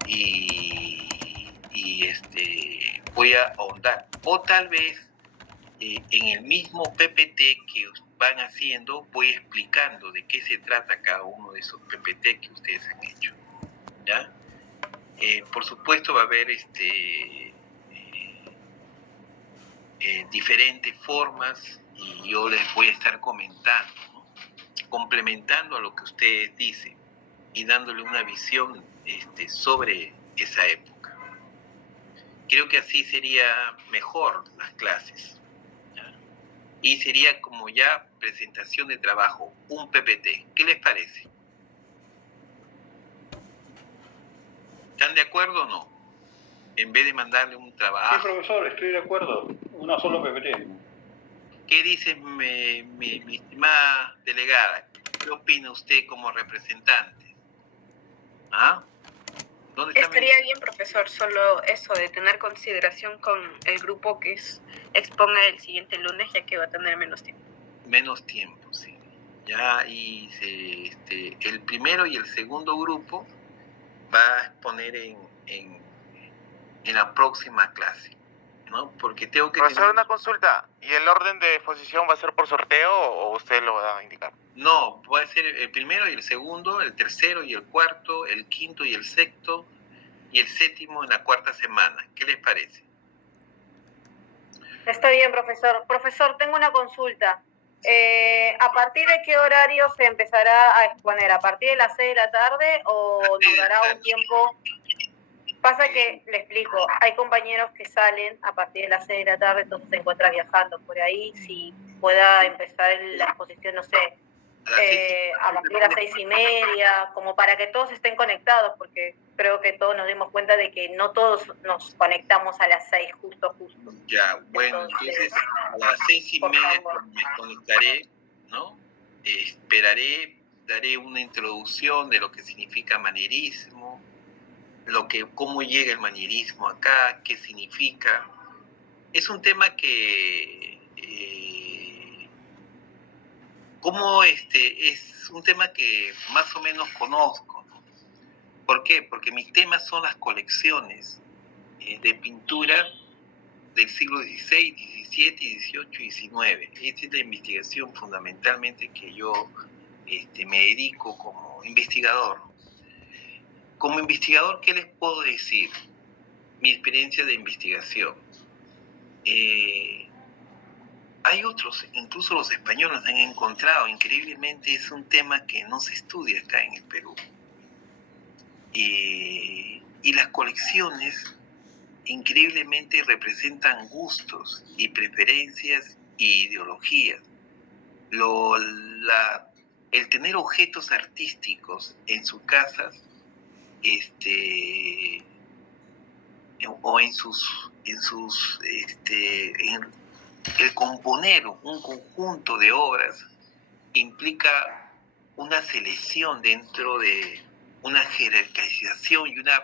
Y voy a ahondar. O tal vez en el mismo PPT que van haciendo, voy explicando de qué se trata cada uno de esos PPT que ustedes han hecho. ¿Ya? Por supuesto va a haber diferentes formas y yo les voy a estar comentando, ¿no? Complementando a lo que ustedes dicen y dándole una visión sobre esa época. Creo que así sería mejor las clases, ¿ya? Y sería como ya presentación de trabajo, un PPT. ¿Qué les parece? ¿Están de acuerdo o no? En vez de mandarle un trabajo. Sí, profesor, estoy de acuerdo. Una sola PPT. ¿Qué dice mi estimada delegada? ¿Qué opina usted como representante? ¿Ah? ¿Dónde está Estaría bien, profesor, solo eso de tener consideración con el grupo que exponga el siguiente lunes, ya que va a tener menos tiempo. Menos tiempo, sí. Ya, y el primero y el segundo grupo va a exponer en la próxima clase, ¿no? Porque tengo que Profesor, tener... una consulta. ¿Y el orden de exposición va a ser por sorteo o usted lo va a indicar? No, va a ser el primero y el segundo, el tercero y el cuarto, el quinto y el sexto, y el séptimo en la cuarta semana. ¿Qué les parece? Está bien, profesor. Profesor, tengo una consulta. ¿A partir de qué horario se empezará a exponer? ¿A partir de las 6 de la tarde o nos dará un tiempo? Pasa que, le explico, hay compañeros que salen a partir de las 6 de la tarde, entonces se encuentran viajando por ahí. Si pueda empezar la exposición, no sé, a partir de las 6:30, como para que todos estén conectados, porque creo que todos nos dimos cuenta de que no todos nos conectamos a las 6 justo. Ya, bueno, entonces a las 6:30 me conectaré, ¿no? Esperaré, daré una introducción de lo que significa manierismo, cómo llega el manierismo acá, qué significa. Es un tema que es un tema que más o menos conozco, ¿no? ¿Por qué? Porque mis temas son las colecciones de pintura del siglo XVI, XVII, XVIII y XIX. Esta es la investigación fundamentalmente que yo me dedico como investigador. Como investigador, ¿qué les puedo decir? Mi experiencia de investigación. Hay otros, incluso los españoles han encontrado, increíblemente es un tema que no se estudia acá en el Perú. Y las colecciones increíblemente representan gustos y preferencias y ideologías. El tener objetos artísticos en sus casas o el componer un conjunto de obras implica una selección dentro de una jerarquización y una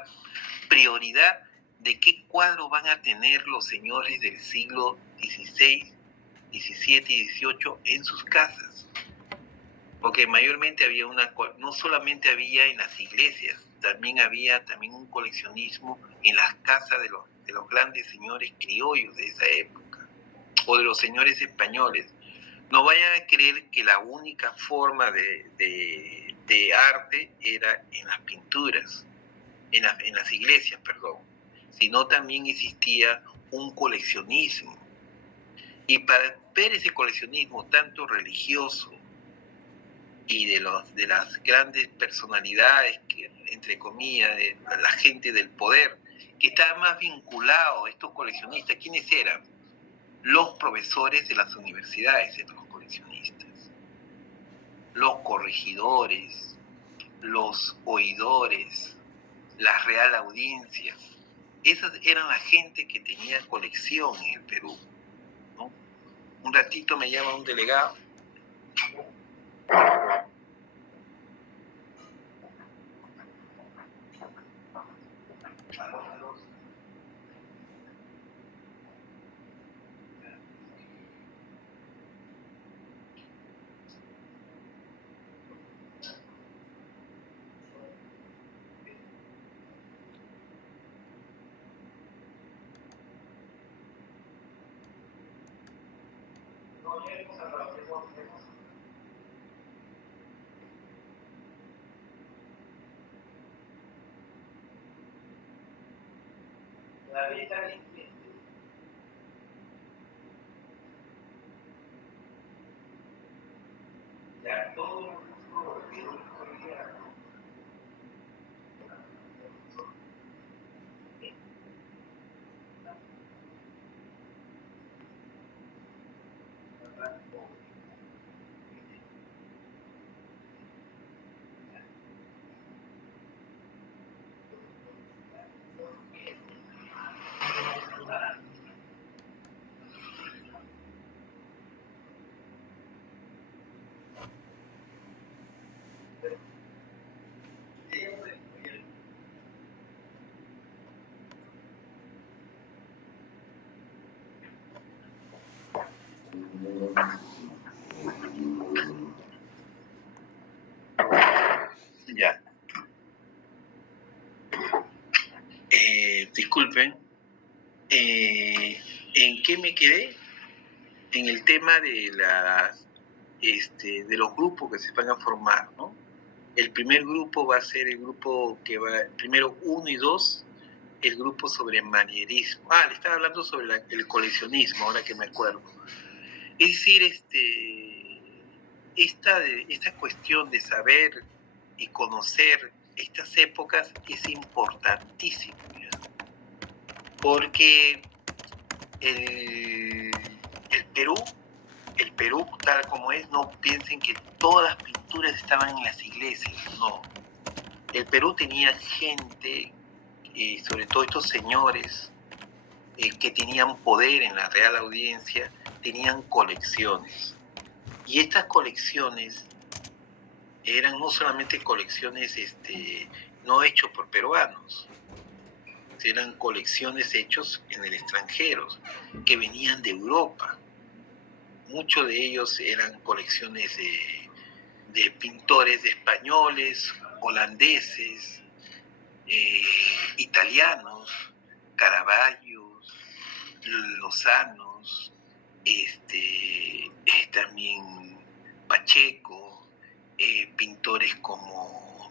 prioridad de qué cuadro van a tener los señores del siglo XVI, XVII y XVIII en sus casas. Porque mayormente había no solamente había en las iglesias, también había un coleccionismo en las casas de los grandes señores criollos de esa época, o de los señores españoles. No vayan a creer que la única forma de arte era en las pinturas, en las iglesias, perdón, sino también existía un coleccionismo. Y para ver ese coleccionismo tanto religioso y de las grandes personalidades, entre comillas, de la gente del poder, que estaba más vinculado a estos coleccionistas, ¿quiénes eran? Los profesores de las universidades eran los coleccionistas, los corregidores, los oidores, la real audiencia. Esas eran la gente que tenía colección en el Perú, ¿no? Un ratito me llama un delegado. Ya. Disculpen. ¿En qué me quedé? En el tema de de los grupos que se van a formar, ¿no? El primer grupo va a ser el grupo que va, primero 1 y 2, el grupo sobre manierismo. Le estaba hablando sobre el coleccionismo, ahora que me acuerdo. Es decir, esta cuestión de saber y conocer estas épocas es importantísimo, ¿ya? Porque el Perú, tal como es, no piensen que todas las pinturas estaban en las iglesias, no. El Perú tenía gente, sobre todo estos señores, que tenían poder en la Real Audiencia, tenían colecciones. Y estas colecciones eran no solamente colecciones no hechas por peruanos, eran colecciones hechas en el extranjero, que venían de Europa. Muchos de ellos eran colecciones de pintores españoles, holandeses, italianos, Caravaggio, Lozanos, también Pacheco, pintores como,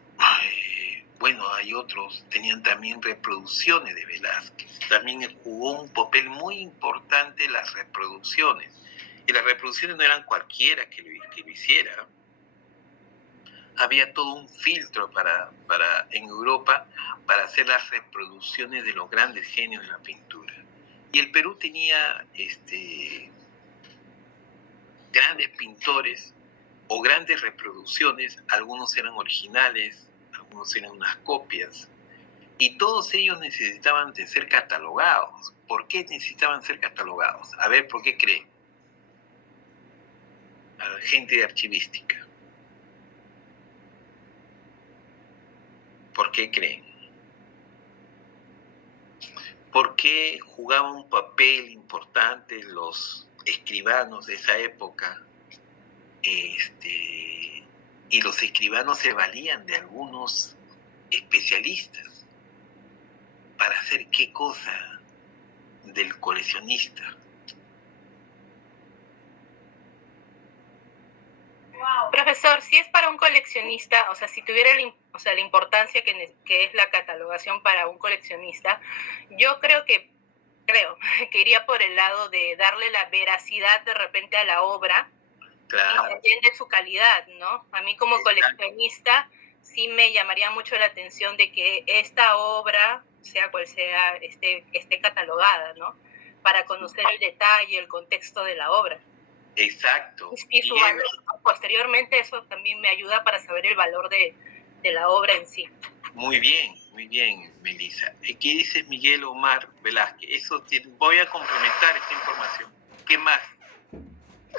hay otros, tenían también reproducciones de Velázquez. También jugó un papel muy importante las reproducciones. Y las reproducciones no eran cualquiera que lo hiciera. Había todo un filtro en Europa para hacer las reproducciones de los grandes genios de la pintura. Y el Perú tenía grandes pintores o grandes reproducciones, algunos eran originales, algunos eran unas copias, y todos ellos necesitaban de ser catalogados. ¿Por qué necesitaban ser catalogados? A ver, ¿por qué creen? A la gente de archivística. ¿Por qué creen? ¿Por qué jugaban un papel importante los escribanos de esa época? Y los escribanos se valían de algunos especialistas para hacer qué cosa del coleccionista. Profesor, si es para un coleccionista, o sea, si tuviera la importancia que es la catalogación para un coleccionista, yo creo que iría por el lado de darle la veracidad de repente a la obra, claro, y también de su calidad, ¿no? A mí como coleccionista sí me llamaría mucho la atención de que esta obra, sea cual sea, esté catalogada, ¿no? Para conocer el detalle, el contexto de la obra. Exacto. Y su valor, posteriormente eso también me ayuda para saber el valor de la obra en sí. Muy bien, Melissa. ¿Qué dices, Miguel Omar Velázquez? Voy a complementar esta información. ¿Qué más?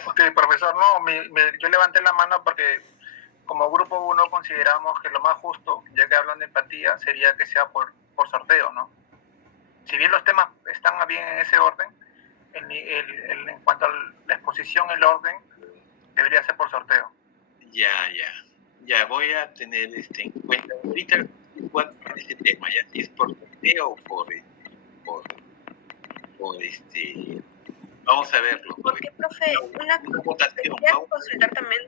Ok, profesor, yo levanté la mano porque como grupo 1 consideramos que lo más justo, ya que hablan de empatía, sería que sea por sorteo, ¿no? Si bien los temas están bien en ese orden, en cuanto a la exposición, el orden debería ser por sorteo. Ya voy a tener en cuenta ahorita ese tema, ya si es por sorteo o Vamos a verlo. Porque, profe, una votación. quería Vamos a ver. consultar también,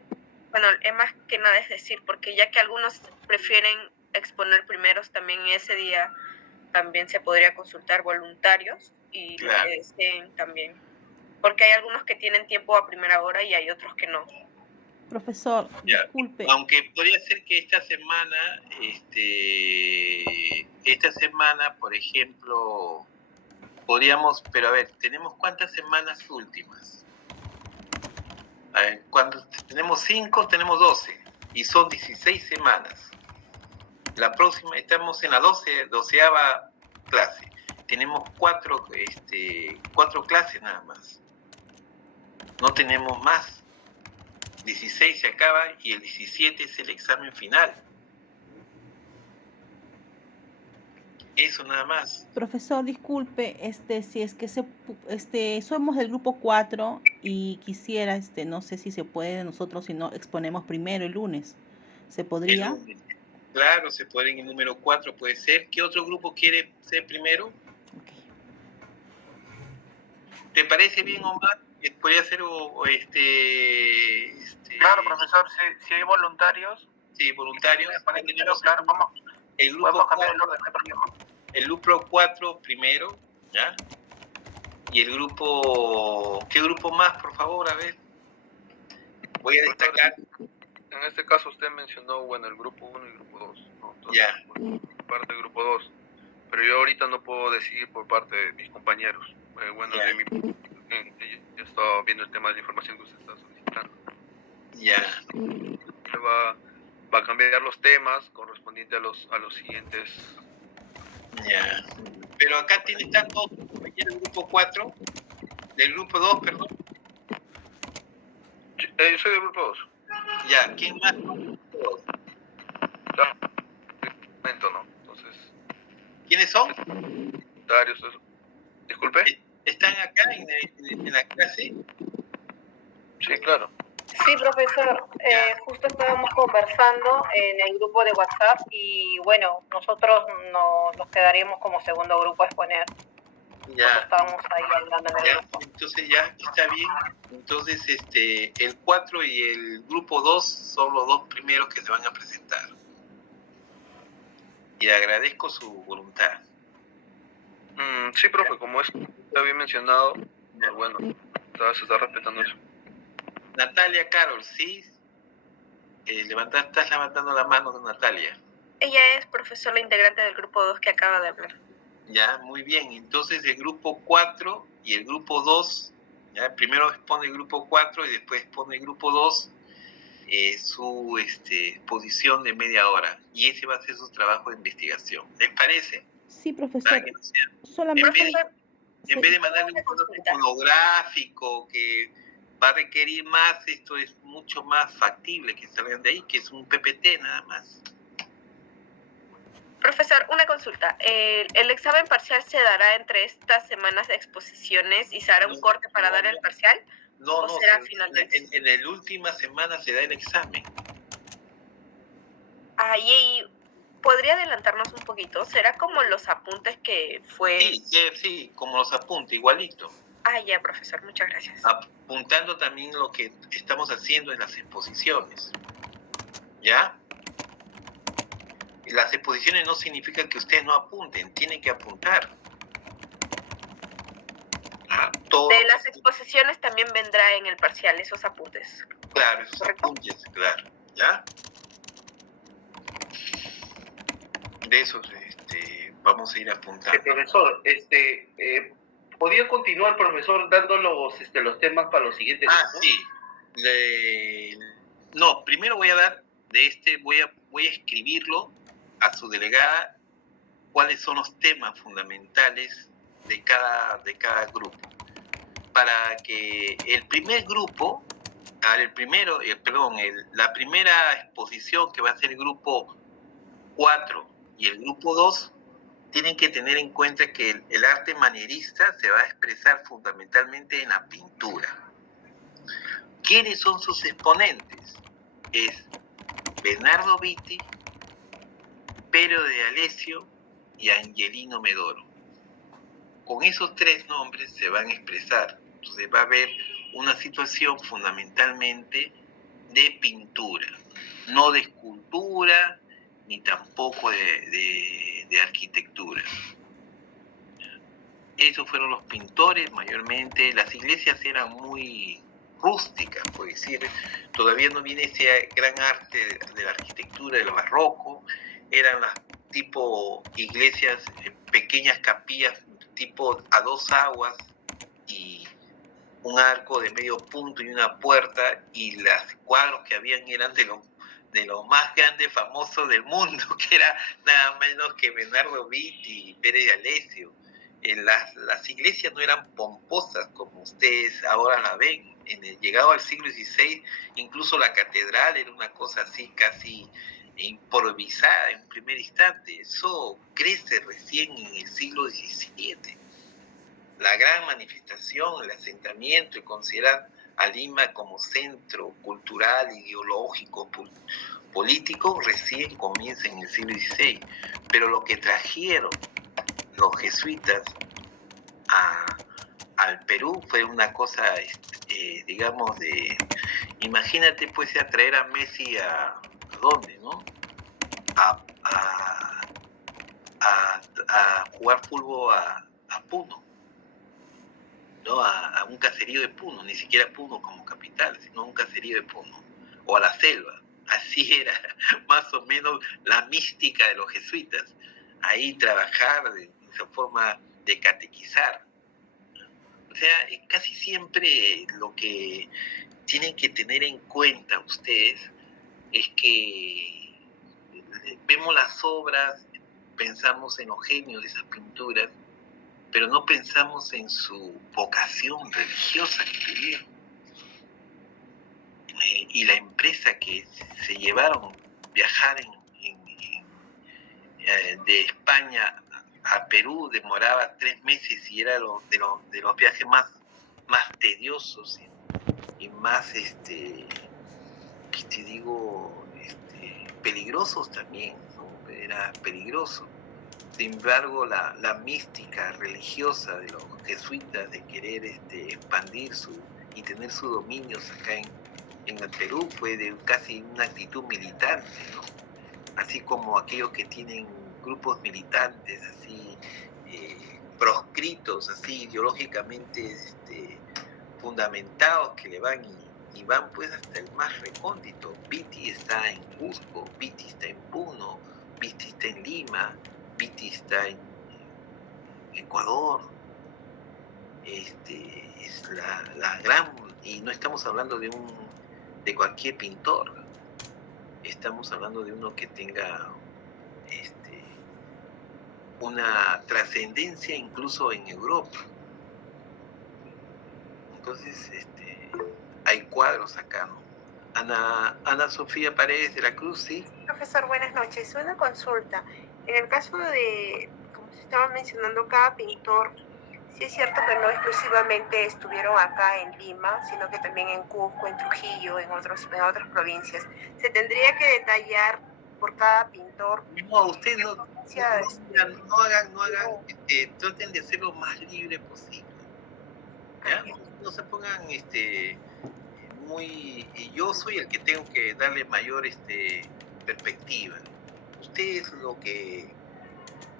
bueno, más que nada es decir, porque ya que algunos prefieren exponer primeros, también ese día también se podría consultar voluntarios y los Claro. que deseen también. Porque hay algunos que tienen tiempo a primera hora y hay otros que no. Profesor, Ya. disculpe. Aunque podría ser que esta semana, por ejemplo, podríamos, pero a ver, ¿tenemos cuántas semanas últimas? A ver, cuando tenemos 5, tenemos 12, y son 16 semanas. La próxima, estamos en la 12ª clase. Tenemos 4 clases nada más. No tenemos más. 16 se acaba y el 17 es el examen final. Eso nada más. Profesor, disculpe, si es que somos del grupo 4 y quisiera, no sé si se puede nosotros, si no exponemos primero el lunes. ¿Se podría? El lunes. Claro, se puede en el número 4, puede ser. ¿Qué otro grupo quiere ser primero? Okay. ¿Te parece bien, Omar? ¿Podría ser Claro, profesor, si hay voluntarios. Sí, voluntarios. Claro, vamos. El grupo Podemos cambiar el orden, no hay problema. El grupo 4 primero, ¿ya? Y el grupo... ¿Qué grupo más, por favor? A ver. Voy a destacar. En este caso usted mencionó, bueno, el grupo 1 y el grupo 2, ¿no? Entonces, Ya. bueno, parte del grupo 2. Pero yo ahorita no puedo decidir por parte de mis compañeros. Bueno, Ya. yo estaba viendo el tema de la información que usted está solicitando. Ya. Va a cambiar los temas correspondientes a los siguientes. Ya. Pero acá están todos los compañeros del grupo 4, del grupo 2, perdón. Yo soy del grupo 2. Ya, ¿quién más? Claro, de momento no. Entonces, ¿Quiénes son? voluntarios, eso. Disculpe. ¿Están acá en la clase? Sí, claro. Sí, profesor. Justo estábamos conversando en el grupo de WhatsApp y bueno, nosotros nos quedaríamos como segundo grupo a exponer. Ya. Estábamos ahí hablando en el Ya, grupo. entonces ya está bien. Entonces, el 4 y el grupo 2 son los dos primeros que se van a presentar. Y agradezco su voluntad. Sí, profe, como está bien mencionado, bueno, se está respetando eso. Natalia Carol, ¿sí? Estás levantando la mano, Natalia. Ella es profesora integrante del grupo 2 que acaba de hablar. Ya, muy bien. Entonces el grupo 4 y el grupo 2, ya, primero expone el grupo 4 y después expone el grupo 2 su exposición de media hora. Y ese va a ser su trabajo de investigación. ¿Les parece? Sí, profesor. Para que no sea. Solamente... En vez de mandarle un programa monográfico que va a requerir más, esto es mucho más factible que salgan de ahí, que es un PPT nada más. Profesor, una consulta. ¿El examen parcial se dará entre estas semanas de exposiciones y se hará un corte para dar el parcial? No, ¿O será a final de mes? en la última semana se da el examen. Y ¿podría adelantarnos un poquito? ¿Será como los apuntes que fue...? Sí, como los apuntes, igualito. Ya, profesor, muchas gracias. Apuntando también lo que estamos haciendo en las exposiciones. ¿Ya? Las exposiciones no significa que ustedes no apunten, tienen que apuntar. De las exposiciones también vendrá en el parcial esos apuntes. Claro, esos apuntes, claro. ¿Ya? De esos vamos a ir apuntando. Profesor, ¿podría continuar, profesor, dando los temas para los siguientes grupos? Sí. No, primero voy a dar voy a escribirlo a su delegada cuáles son los temas fundamentales de cada grupo. Para que el primer grupo, la primera exposición que va a ser el grupo 4 y el grupo 2, tienen que tener en cuenta que el arte manierista se va a expresar fundamentalmente en la pintura. ¿Quiénes son sus exponentes? Es Bernardo Vitti, Pero de Alessio y Angelino Medoro. Con esos tres nombres se van a expresar Entonces va a haber una situación fundamentalmente de pintura, no de escultura, ni tampoco de arquitectura. Esos fueron los pintores mayormente. Las iglesias eran muy rústicas, por decir, todavía no viene ese gran arte de la arquitectura del barroco. Eran las tipo iglesias, pequeñas capillas, tipo a dos aguas y un arco de medio punto y una puerta, y los cuadros que habían eran de los más grandes famosos del mundo, que era nada menos que Bernardo Vitti y Pérez de Alessio. Las iglesias no eran pomposas como ustedes ahora la ven. Llegado al siglo XVI, incluso la catedral era una cosa así casi improvisada en primer instante. Eso crece recién en el siglo XVII. La gran manifestación, el asentamiento y considerar a Lima como centro cultural, ideológico, político, recién comienza en el siglo XVI. Pero lo que trajeron los jesuitas al Perú fue una cosa, digamos, imagínate pues a traer a Messi ¿a dónde, no? A jugar fútbol a Puno, ¿no? A un caserío de Puno, ni siquiera Puno como capital, sino un caserío de Puno, o a la selva. Así era más o menos la mística de los jesuitas, ahí trabajar de esa forma de catequizar. O sea, casi siempre lo que tienen que tener en cuenta ustedes es que vemos las obras, pensamos en los genios de esas pinturas, pero no pensamos en su vocación religiosa que tuvieron. Y la empresa que se llevaron viajar de España a Perú demoraba 3 meses y era de los viajes más tediosos y más, ¿qué te digo? Peligrosos también, ¿no? Era peligroso. Sin embargo, la mística religiosa de los jesuitas de querer expandir y tener sus dominios acá en el Perú fue de casi una actitud militante, ¿no? Así como aquellos que tienen grupos militantes así proscritos, así ideológicamente fundamentados, que le van y van pues hasta el más recóndito. Vitti está en Cusco, Vitti está en Puno, Vitti está en Lima, Vitti está en Ecuador. Es la gran, y no estamos hablando de cualquier pintor, estamos hablando de uno que tenga una trascendencia incluso en Europa. Entonces, hay cuadros acá, ¿no? Ana Sofía Paredes de la Cruz, ¿sí? Profesor, buenas noches. Una consulta. En el caso de, como se estaba mencionando, cada pintor, sí es cierto que no exclusivamente estuvieron acá en Lima, sino que también en Cusco, en Trujillo, en otras provincias. ¿Se tendría que detallar por cada pintor? No, ustedes no hagan, traten de ser lo más libre posible. ¿Ya? No se pongan yo soy el que tengo que darle mayor perspectiva. Ustedes lo que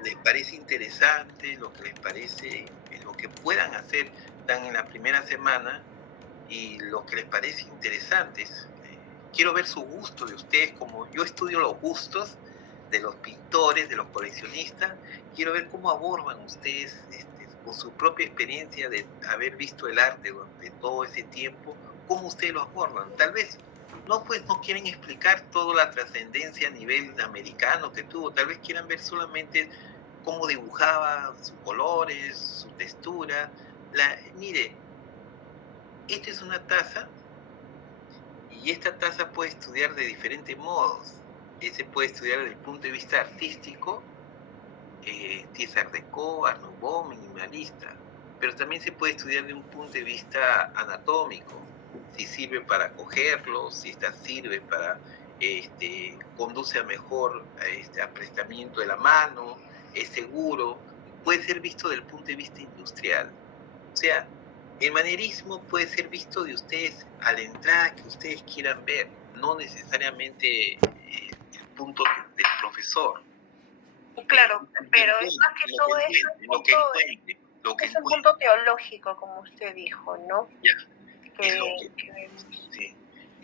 les parece interesante, lo que les parece, lo que puedan hacer, están en la primera semana, y lo que les parece interesante. Quiero ver su gusto de ustedes, como yo estudio los gustos de los pintores, de los coleccionistas. Quiero ver cómo abordan ustedes con su propia experiencia de haber visto el arte durante todo ese tiempo, cómo ustedes lo abordan. Tal vez no quieren explicar toda la trascendencia a nivel americano que tuvo, tal vez quieran ver solamente cómo dibujaba, sus colores, su textura. Mire, esta es una taza, y esta taza puede estudiar de diferentes modos. Se puede estudiar desde el punto de vista artístico, es Art Deco, Art Nouveau, minimalista, pero también se puede estudiar de un punto de vista anatómico, si sirve para cogerlo, si esta sirve para, conduce a mejor aprestamiento de la mano, es seguro. Puede ser visto desde el punto de vista industrial. O sea, El manierismo puede ser visto de ustedes a la entrada que ustedes quieran ver, no necesariamente el punto del profesor. Claro, pero es más que todo es un punto teológico, como usted dijo, ¿no? Ya, sí.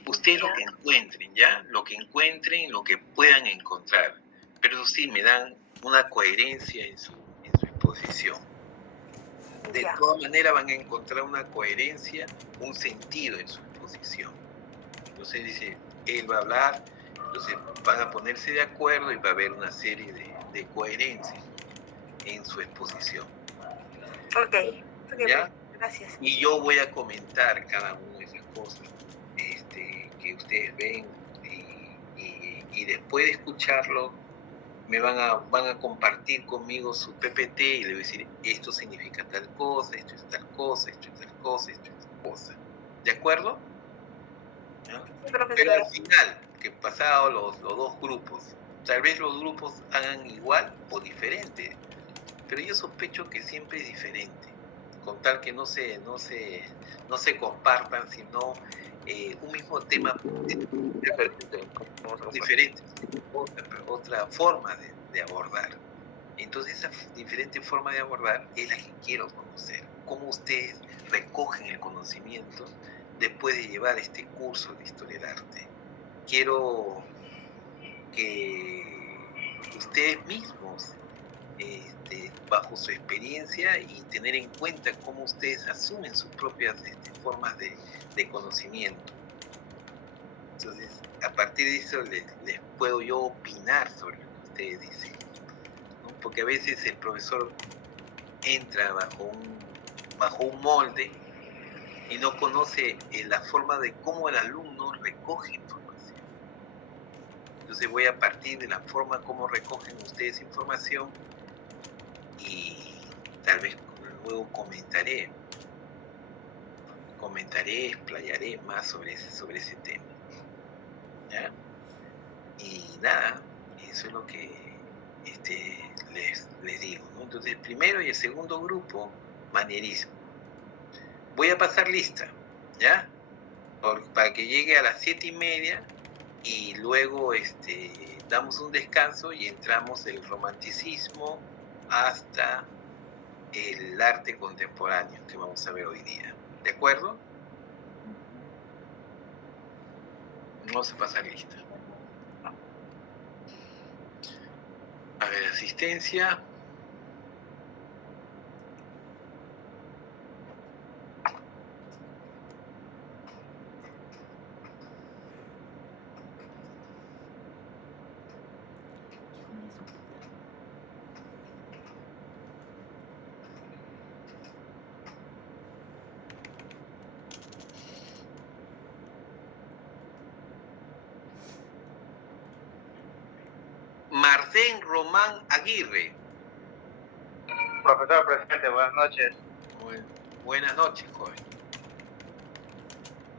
Ustedes lo que encuentren, ¿ya? Lo que encuentren, lo que puedan encontrar. Pero eso sí, me dan una coherencia en su exposición. De todas maneras van a encontrar una coherencia, un sentido en su exposición. Entonces dice, él va a hablar, entonces van a ponerse de acuerdo y va a haber una serie de coherencias en su exposición. Ok, ¿Ya? Gracias. Y yo voy a comentar cada una de esas cosas que ustedes ven y después de escucharlo van a compartir conmigo su PPT y le voy a decir esto significa tal cosa, esto es tal cosa, esto es tal cosa, esto es tal cosa. ¿De acuerdo? ¿Ya? Pero al final, que pasado los dos grupos, tal vez los grupos hagan igual o diferente, pero yo sospecho que siempre es diferente, con tal que no se compartan, sino un mismo tema diferente, otra forma de abordar. Entonces esa diferente forma de abordar es la que quiero conocer, cómo ustedes recogen el conocimiento después de llevar este curso de Historia del Arte. Quiero que ustedes mismos, bajo su experiencia y tener en cuenta cómo ustedes asumen sus propias formas de conocimiento. Entonces, a partir de eso les puedo yo opinar sobre lo que ustedes dicen, ¿no? Porque a veces el profesor entra bajo un molde y no conoce la forma de cómo el alumno recoge información. Entonces voy a partir de la forma como recogen ustedes información y tal vez luego comentaré, explayaré más sobre ese tema. ¿Ya? Y nada, eso es lo que les digo, ¿no? Entonces el primero y el segundo grupo, manierismo. Voy a pasar lista, ¿ya? Para que llegue a las 7:30 y luego damos un descanso y entramos del romanticismo hasta el arte contemporáneo que vamos a ver hoy día. ¿De acuerdo? Vamos a pasar lista. A ver, asistencia. Marcén Román Aguirre. Profesor presente, buenas noches. Buenas noches, joven.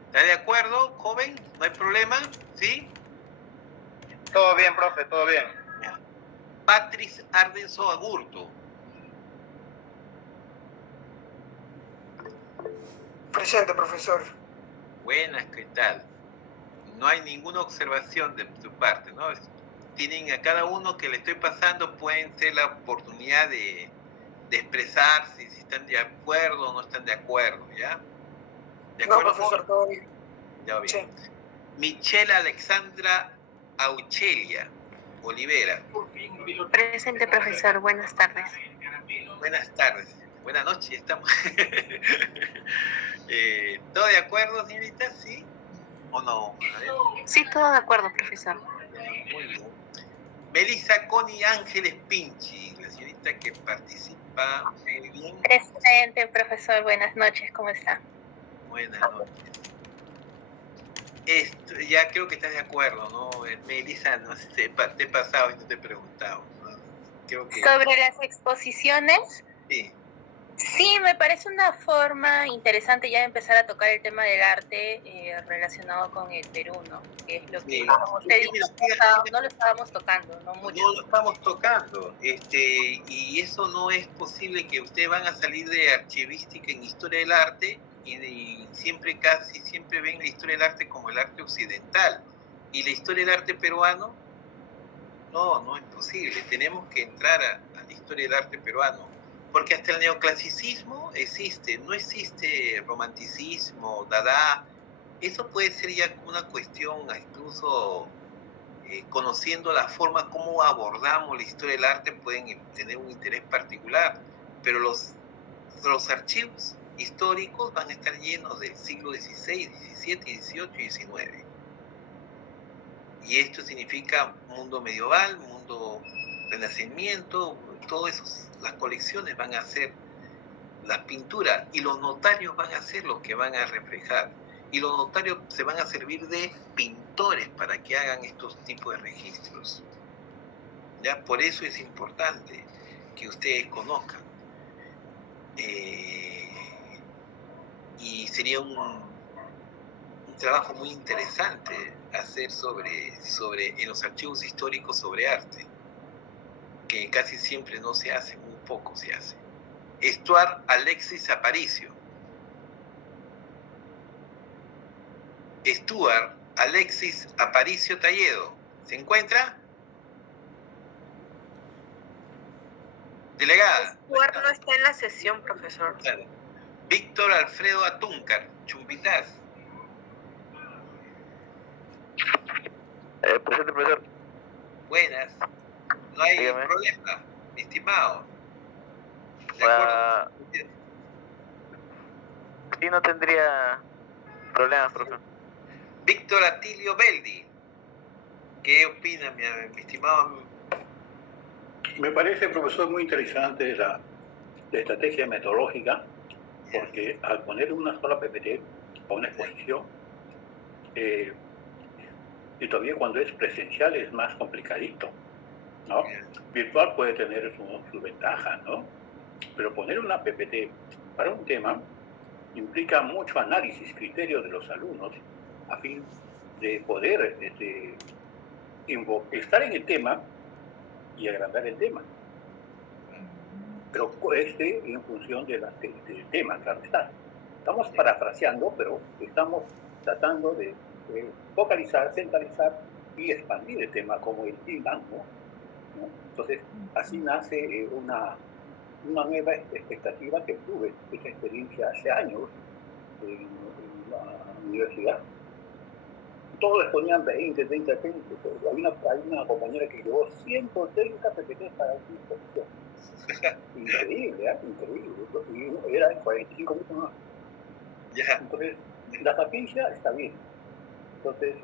¿Está de acuerdo, joven? ¿No hay problema? ¿Sí? Todo bien, profe, todo bien. Ya. Patrice Ardenso Agurto. Presente, profesor. Buenas, ¿qué tal? No hay ninguna observación de su parte, ¿no? Tienen a cada uno que le estoy pasando, pueden ser la oportunidad de expresarse si están de acuerdo o no están de acuerdo, ¿ya? ¿De acuerdo? No, profesor, todo bien. Ya bien. Sí. Michelle Alexandra Auchelia Olivera. Presente, profesor. Buenas tardes. Buenas tardes. Buenas noches, estamos. ¿Todo de acuerdo, señorita? ¿Sí? ¿O no? A ver. Sí, todo de acuerdo, profesor. Muy bien. Melissa Connie Ángeles Pinchi, la señorita que participa muy bien. Presente, profesor. Buenas noches. ¿Cómo está? Buenas noches. Ya creo que estás de acuerdo, ¿no? Melissa, no sé, te he pasado y no te he preguntado, ¿no? Creo que... Sobre las exposiciones. Sí. Sí, me parece una forma interesante ya de empezar a tocar el tema del arte relacionado con el Perú, ¿no? Que es lo que, como usted dijo, no lo estábamos tocando, no mucho. No lo estamos tocando, y eso no es posible que ustedes van a salir de archivística en historia del arte y siempre, casi siempre ven la historia del arte como el arte occidental. Y la historia del arte peruano, no es posible. Tenemos que entrar a la historia del arte peruano. Porque hasta el neoclasicismo existe, no existe romanticismo, dada. Eso puede ser ya una cuestión, incluso conociendo la forma como abordamos la historia del arte, pueden tener un interés particular, pero los archivos históricos van a estar llenos del siglo XVI, XVII, XVIII y XIX. Y esto significa mundo medieval, mundo renacimiento, todo eso, las colecciones van a ser las pinturas y los notarios van a ser los que van a reflejar. Y los notarios se van a servir de pintores para que hagan estos tipos de registros. ¿Ya? Por eso es importante que ustedes conozcan. Y sería un trabajo muy interesante hacer en los archivos históricos sobre arte, que casi siempre no se hace, muy poco se hace. Stuart Alexis Aparicio. Stuart Alexis Aparicio Talledo. ¿Se encuentra? Delegada. Stuart no está en la sesión, profesor. Claro. Víctor Alfredo Atúncar, Chumbitas. Presente, profesor. Buenas. No hay problema, estimado. ¿De acuerdo? Sí, no tendría problemas, profesor. Víctor Atilio Beldi. ¿Qué opina, mi estimado? Me parece, profesor, muy interesante la estrategia metodológica, porque al poner una sola PPT a una exposición, y todavía cuando es presencial es más complicadito, ¿no? Virtual puede tener su ventaja, ¿no? Pero poner una PPT para un tema implica mucho análisis, criterio de los alumnos, a fin de poder estar en el tema y agrandar el tema. Pero en función del tema, claro está. Estamos parafraseando, pero estamos tratando de focalizar, centralizar y expandir el tema como el Inland, ¿no? Entonces, así nace una nueva expectativa que tuve esa experiencia hace años en la universidad. Todos les ponían 20. Hay una compañera que llevó 130 PPT para una exposición. Increíble, ¿eh? Increíble. Y era en 45 minutos más. Entonces, la sapiencia está bien. Entonces,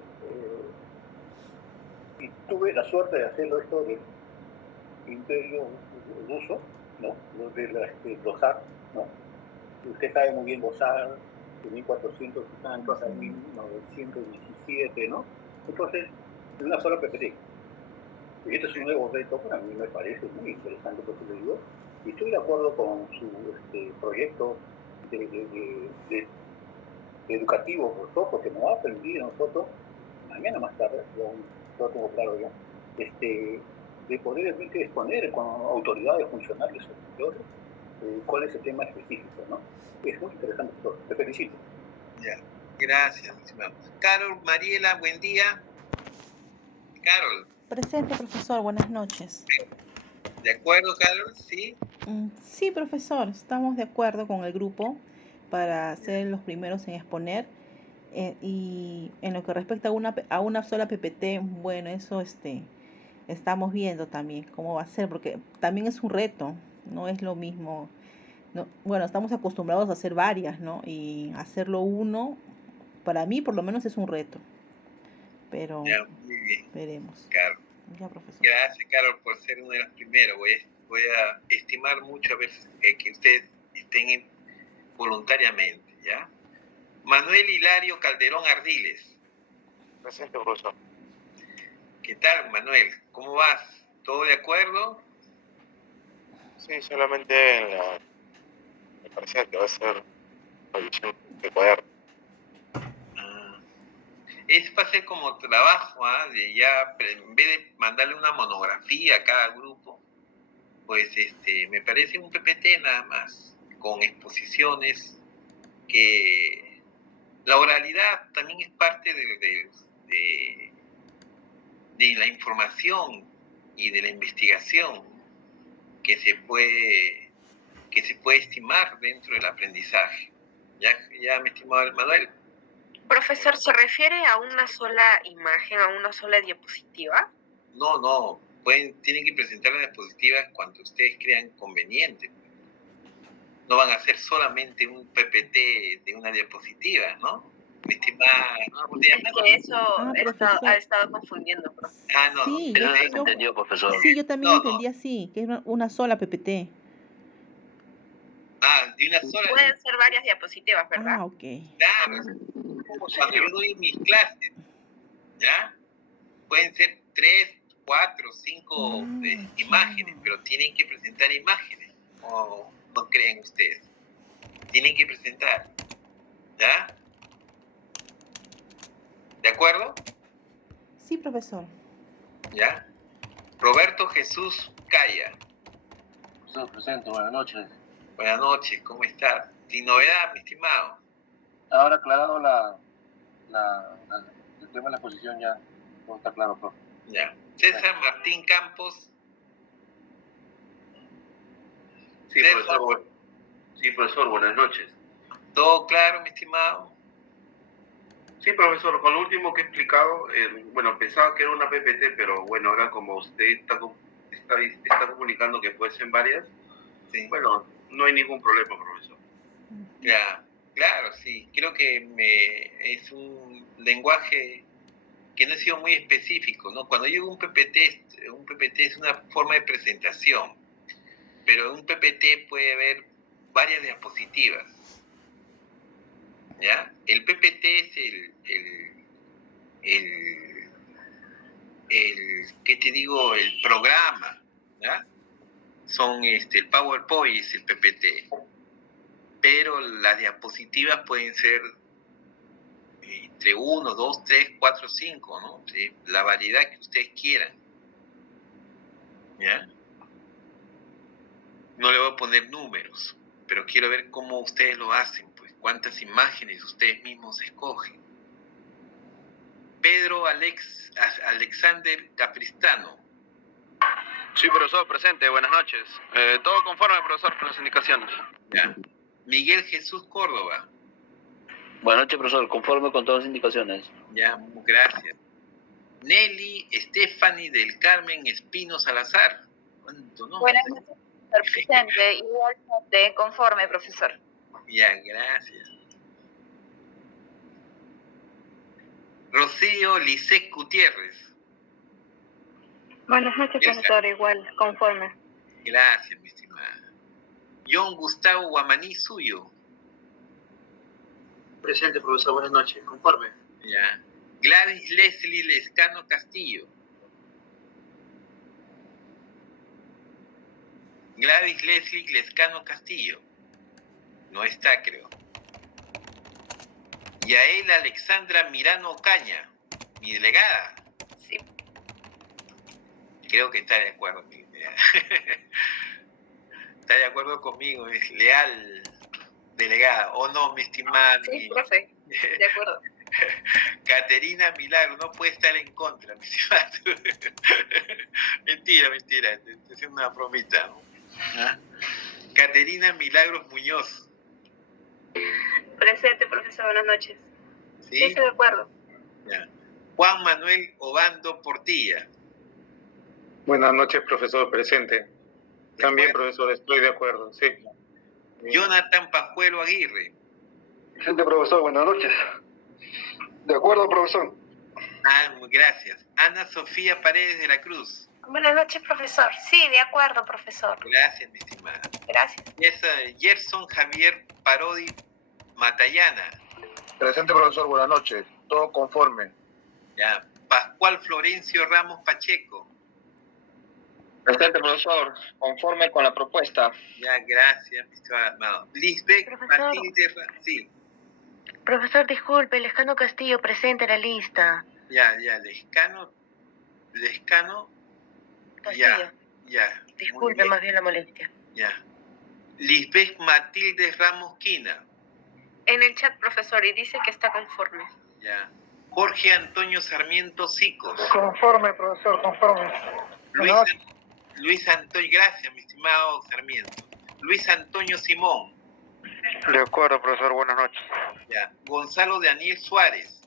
y tuve la suerte de hacerlo esto del Imperio Ruso, ¿no? De Bozar, ¿no? Usted sabe muy bien Bozar, de 1400 y tantos a 1917, ¿no? Entonces, una sola PPT. Y este es un nuevo reto, para mí me parece muy interesante lo que le digo, y estoy de acuerdo con su proyecto de educativo, por todo, porque nos va a permitir a nosotros, mañana más tarde, lo tengo claro ya, de poder exponer con autoridades funcionarios superiores cuál es el tema específico, ¿no? Es muy interesante, doctor. Te felicito. Ya, gracias, estimado. Carol Mariela, buen día. Carol. Presente, profesor, buenas noches. ¿De acuerdo, Carol? ¿Sí? Sí, profesor, estamos de acuerdo con el grupo para ser los primeros en exponer. Y en lo que respecta a una sola PPT, bueno, eso estamos viendo también cómo va a ser, porque también es un reto, no es lo mismo. No, bueno, estamos acostumbrados a hacer varias, ¿no? Y hacerlo uno, para mí por lo menos es un reto. Pero ya, muy bien. Veremos. Carol. Ya, profesor. Gracias, Carol, por ser uno de los primeros. Voy a estimar mucho a ver que ustedes estén voluntariamente, ¿ya? Manuel Hilario Calderón Ardiles. Presente, profesor. ¿Qué tal, Manuel? ¿Cómo vas? ¿Todo de acuerdo? Sí, solamente me parece que va a ser la edición de cuaderno. Es para hacer como trabajo, de ya, en vez de mandarle una monografía a cada grupo, pues me parece un PPT nada más, con exposiciones que la oralidad también es parte de la información y de la investigación que se puede estimar dentro del aprendizaje. Ya, mi estimado Manuel. Profesor, ¿se refiere a una sola imagen, a una sola diapositiva? No, tienen que presentar las diapositivas cuando ustedes crean conveniente. No van a hacer solamente un PPT de una diapositiva, ¿no? Mi estimada... Eso ha estado confundiendo, profe. No. Sí, Eso yo entendió, profesor. Sí, yo también No. entendí así, que es una sola PPT. De una sola. Pueden ser varias diapositivas, ¿verdad? Ah, ok. Claro. Cuando yo doy mis clases, ¿ya? Pueden ser 3, 4, 5 imágenes, pero tienen que presentar imágenes. ¿O no creen ustedes? Tienen que presentar. ¿Ya? ¿De acuerdo? Sí, profesor. ¿Ya? Roberto Jesús Calla. Profesor, presente, buenas noches. Buenas noches, ¿cómo estás? Sin novedad, mi estimado. Ahora aclarado el tema de la exposición, ya todo está claro, profe. Ya. César Martín Campos. Sí, profesor. Sí, profesor, buenas noches. ¿Todo claro, mi estimado? Sí, profesor, con lo último que he explicado, pensaba que era una PPT, pero bueno, ahora como usted está comunicando que puede ser varias, sí. Bueno, no hay ningún problema, profesor. Ya, claro, sí. Creo que es un lenguaje que no ha sido muy específico, ¿no? Cuando yo digo un PPT es una forma de presentación, pero en un PPT puede haber varias diapositivas, ¿ya? El PPT es ¿qué te digo? El programa, ¿ya? El PowerPoint es el PPT, pero las diapositivas pueden ser entre 1, 2, 3, 4, 5, ¿no? Sí, la variedad que ustedes quieran. ¿Ya? No le voy a poner números, pero quiero ver cómo ustedes lo hacen, pues, cuántas imágenes ustedes mismos escogen. Pedro Alexander Capristano. Sí, profesor, presente, buenas noches. Todo conforme, profesor, con las indicaciones. Ya. Miguel Jesús Córdoba. Buenas noches, profesor, conforme con todas las indicaciones. Ya, gracias. Nelly Stephanie del Carmen Espino Salazar. ¿Cuánto nombre? Buenas noches, profesor, presente, igualmente, conforme, profesor. Ya, gracias. Rocío Lisset Gutiérrez. Buenas noches, profesor, igual, conforme. Gracias, mi estimada. John Gustavo Guamaní Suyo. Presente, profesor, buenas noches. Conforme. Ya. Gladys Leslie Lescano Castillo. Gladys Leslie Lescano Castillo. No está, creo. Yael Alexandra Mirano Ocaña, mi delegada. Sí. Creo que está de acuerdo. Está de acuerdo conmigo, es leal delegada. ¿O no, mi estimada? Sí, profe, de acuerdo. Caterina Milagro, no puede estar en contra, mi estimada. Mentira, es una bromita, ¿no? ¿Ah? Caterina Milagros Muñoz. Presente, profesor, buenas noches. Sí, sí, estoy de acuerdo. Ya. Juan Manuel Obando Portilla. Buenas noches, profesor, presente. También, profesor, estoy de acuerdo, sí. Jonathan Pajuelo Aguirre. Presente, profesor, buenas noches. De acuerdo, profesor. Gracias. Ana Sofía Paredes de la Cruz. Buenas noches, profesor. Sí, de acuerdo, profesor. Gracias, mi estimada. Gracias. Gerson Javier Parodi Matallana. Presente, profesor, buenas noches. Todo conforme. Ya. Pascual Florencio Ramos Pacheco. Presente, profesor, conforme con la propuesta. Ya, gracias, mi estimado. Lisbeth Matilde, sí. Profesor, disculpe, Lescano Castillo presente en la lista. Ya, Lescano, Castillo. Ya. Disculpe más bien la molestia. Ya. Lisbeth Matilde Ramos Quina. En el chat, profesor, y dice que está conforme. Ya. Jorge Antonio Sarmiento Sicos. Conforme, profesor, conforme. Luis Antonio, gracias, mi estimado Sarmiento. Luis Antonio Simón. De acuerdo, profesor, buenas noches. Ya. Gonzalo Daniel Suárez.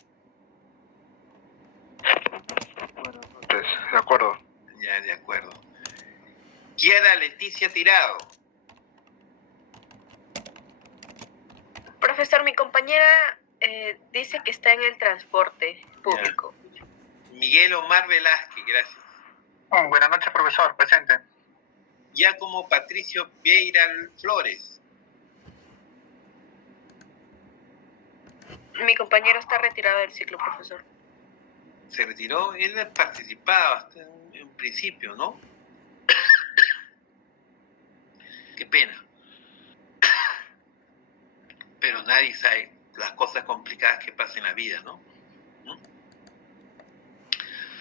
Buenas noches, de acuerdo. Ya, de acuerdo. Kiara Leticia Tirado. Profesor, mi compañera dice que está en el transporte público. Ya. Miguel Omar Velázquez, gracias. Buenas noches, profesor, presente. Giacomo Patricio Vieira Flores. Mi compañero está retirado del ciclo, profesor. Se retiró, él participaba hasta en principio, ¿no? Qué pena. Pero nadie sabe las cosas complicadas que pasan en la vida, ¿no?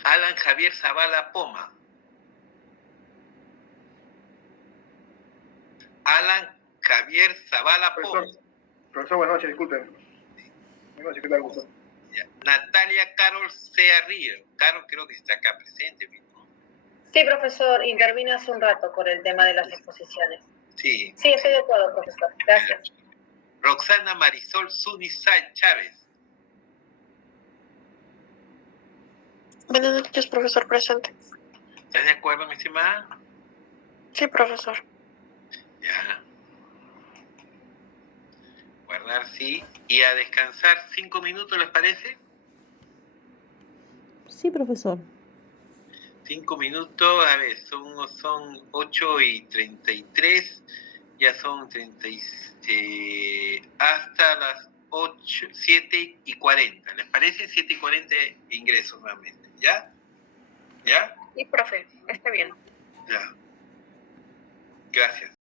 Alan Javier Zavala Poma. Alan Javier Zavala Poma. Profesor, buenas noches, disculpen. Buenas noches, ¿qué tal, gusto? Natalia Carol Sea Río. Carol creo que está acá presente, ¿no? Sí, profesor, intervine hace un rato por el tema de las exposiciones. Sí. Sí, estoy de acuerdo, profesor. Gracias. Roxana Marisol Sunizal Chávez. Buenas noches, profesor, presente. ¿Estás de acuerdo, mi estimada? Sí, profesor. Ya. Guardar, sí. Y a descansar 5 minutos, ¿les parece? Sí, profesor. 5 minutos, a ver, son 8:33, ya son 30, hasta las 7:40. ¿Les parece? 7:40 ingreso nuevamente, ¿ya? ¿Ya? Sí, profe, está bien. Ya. Gracias.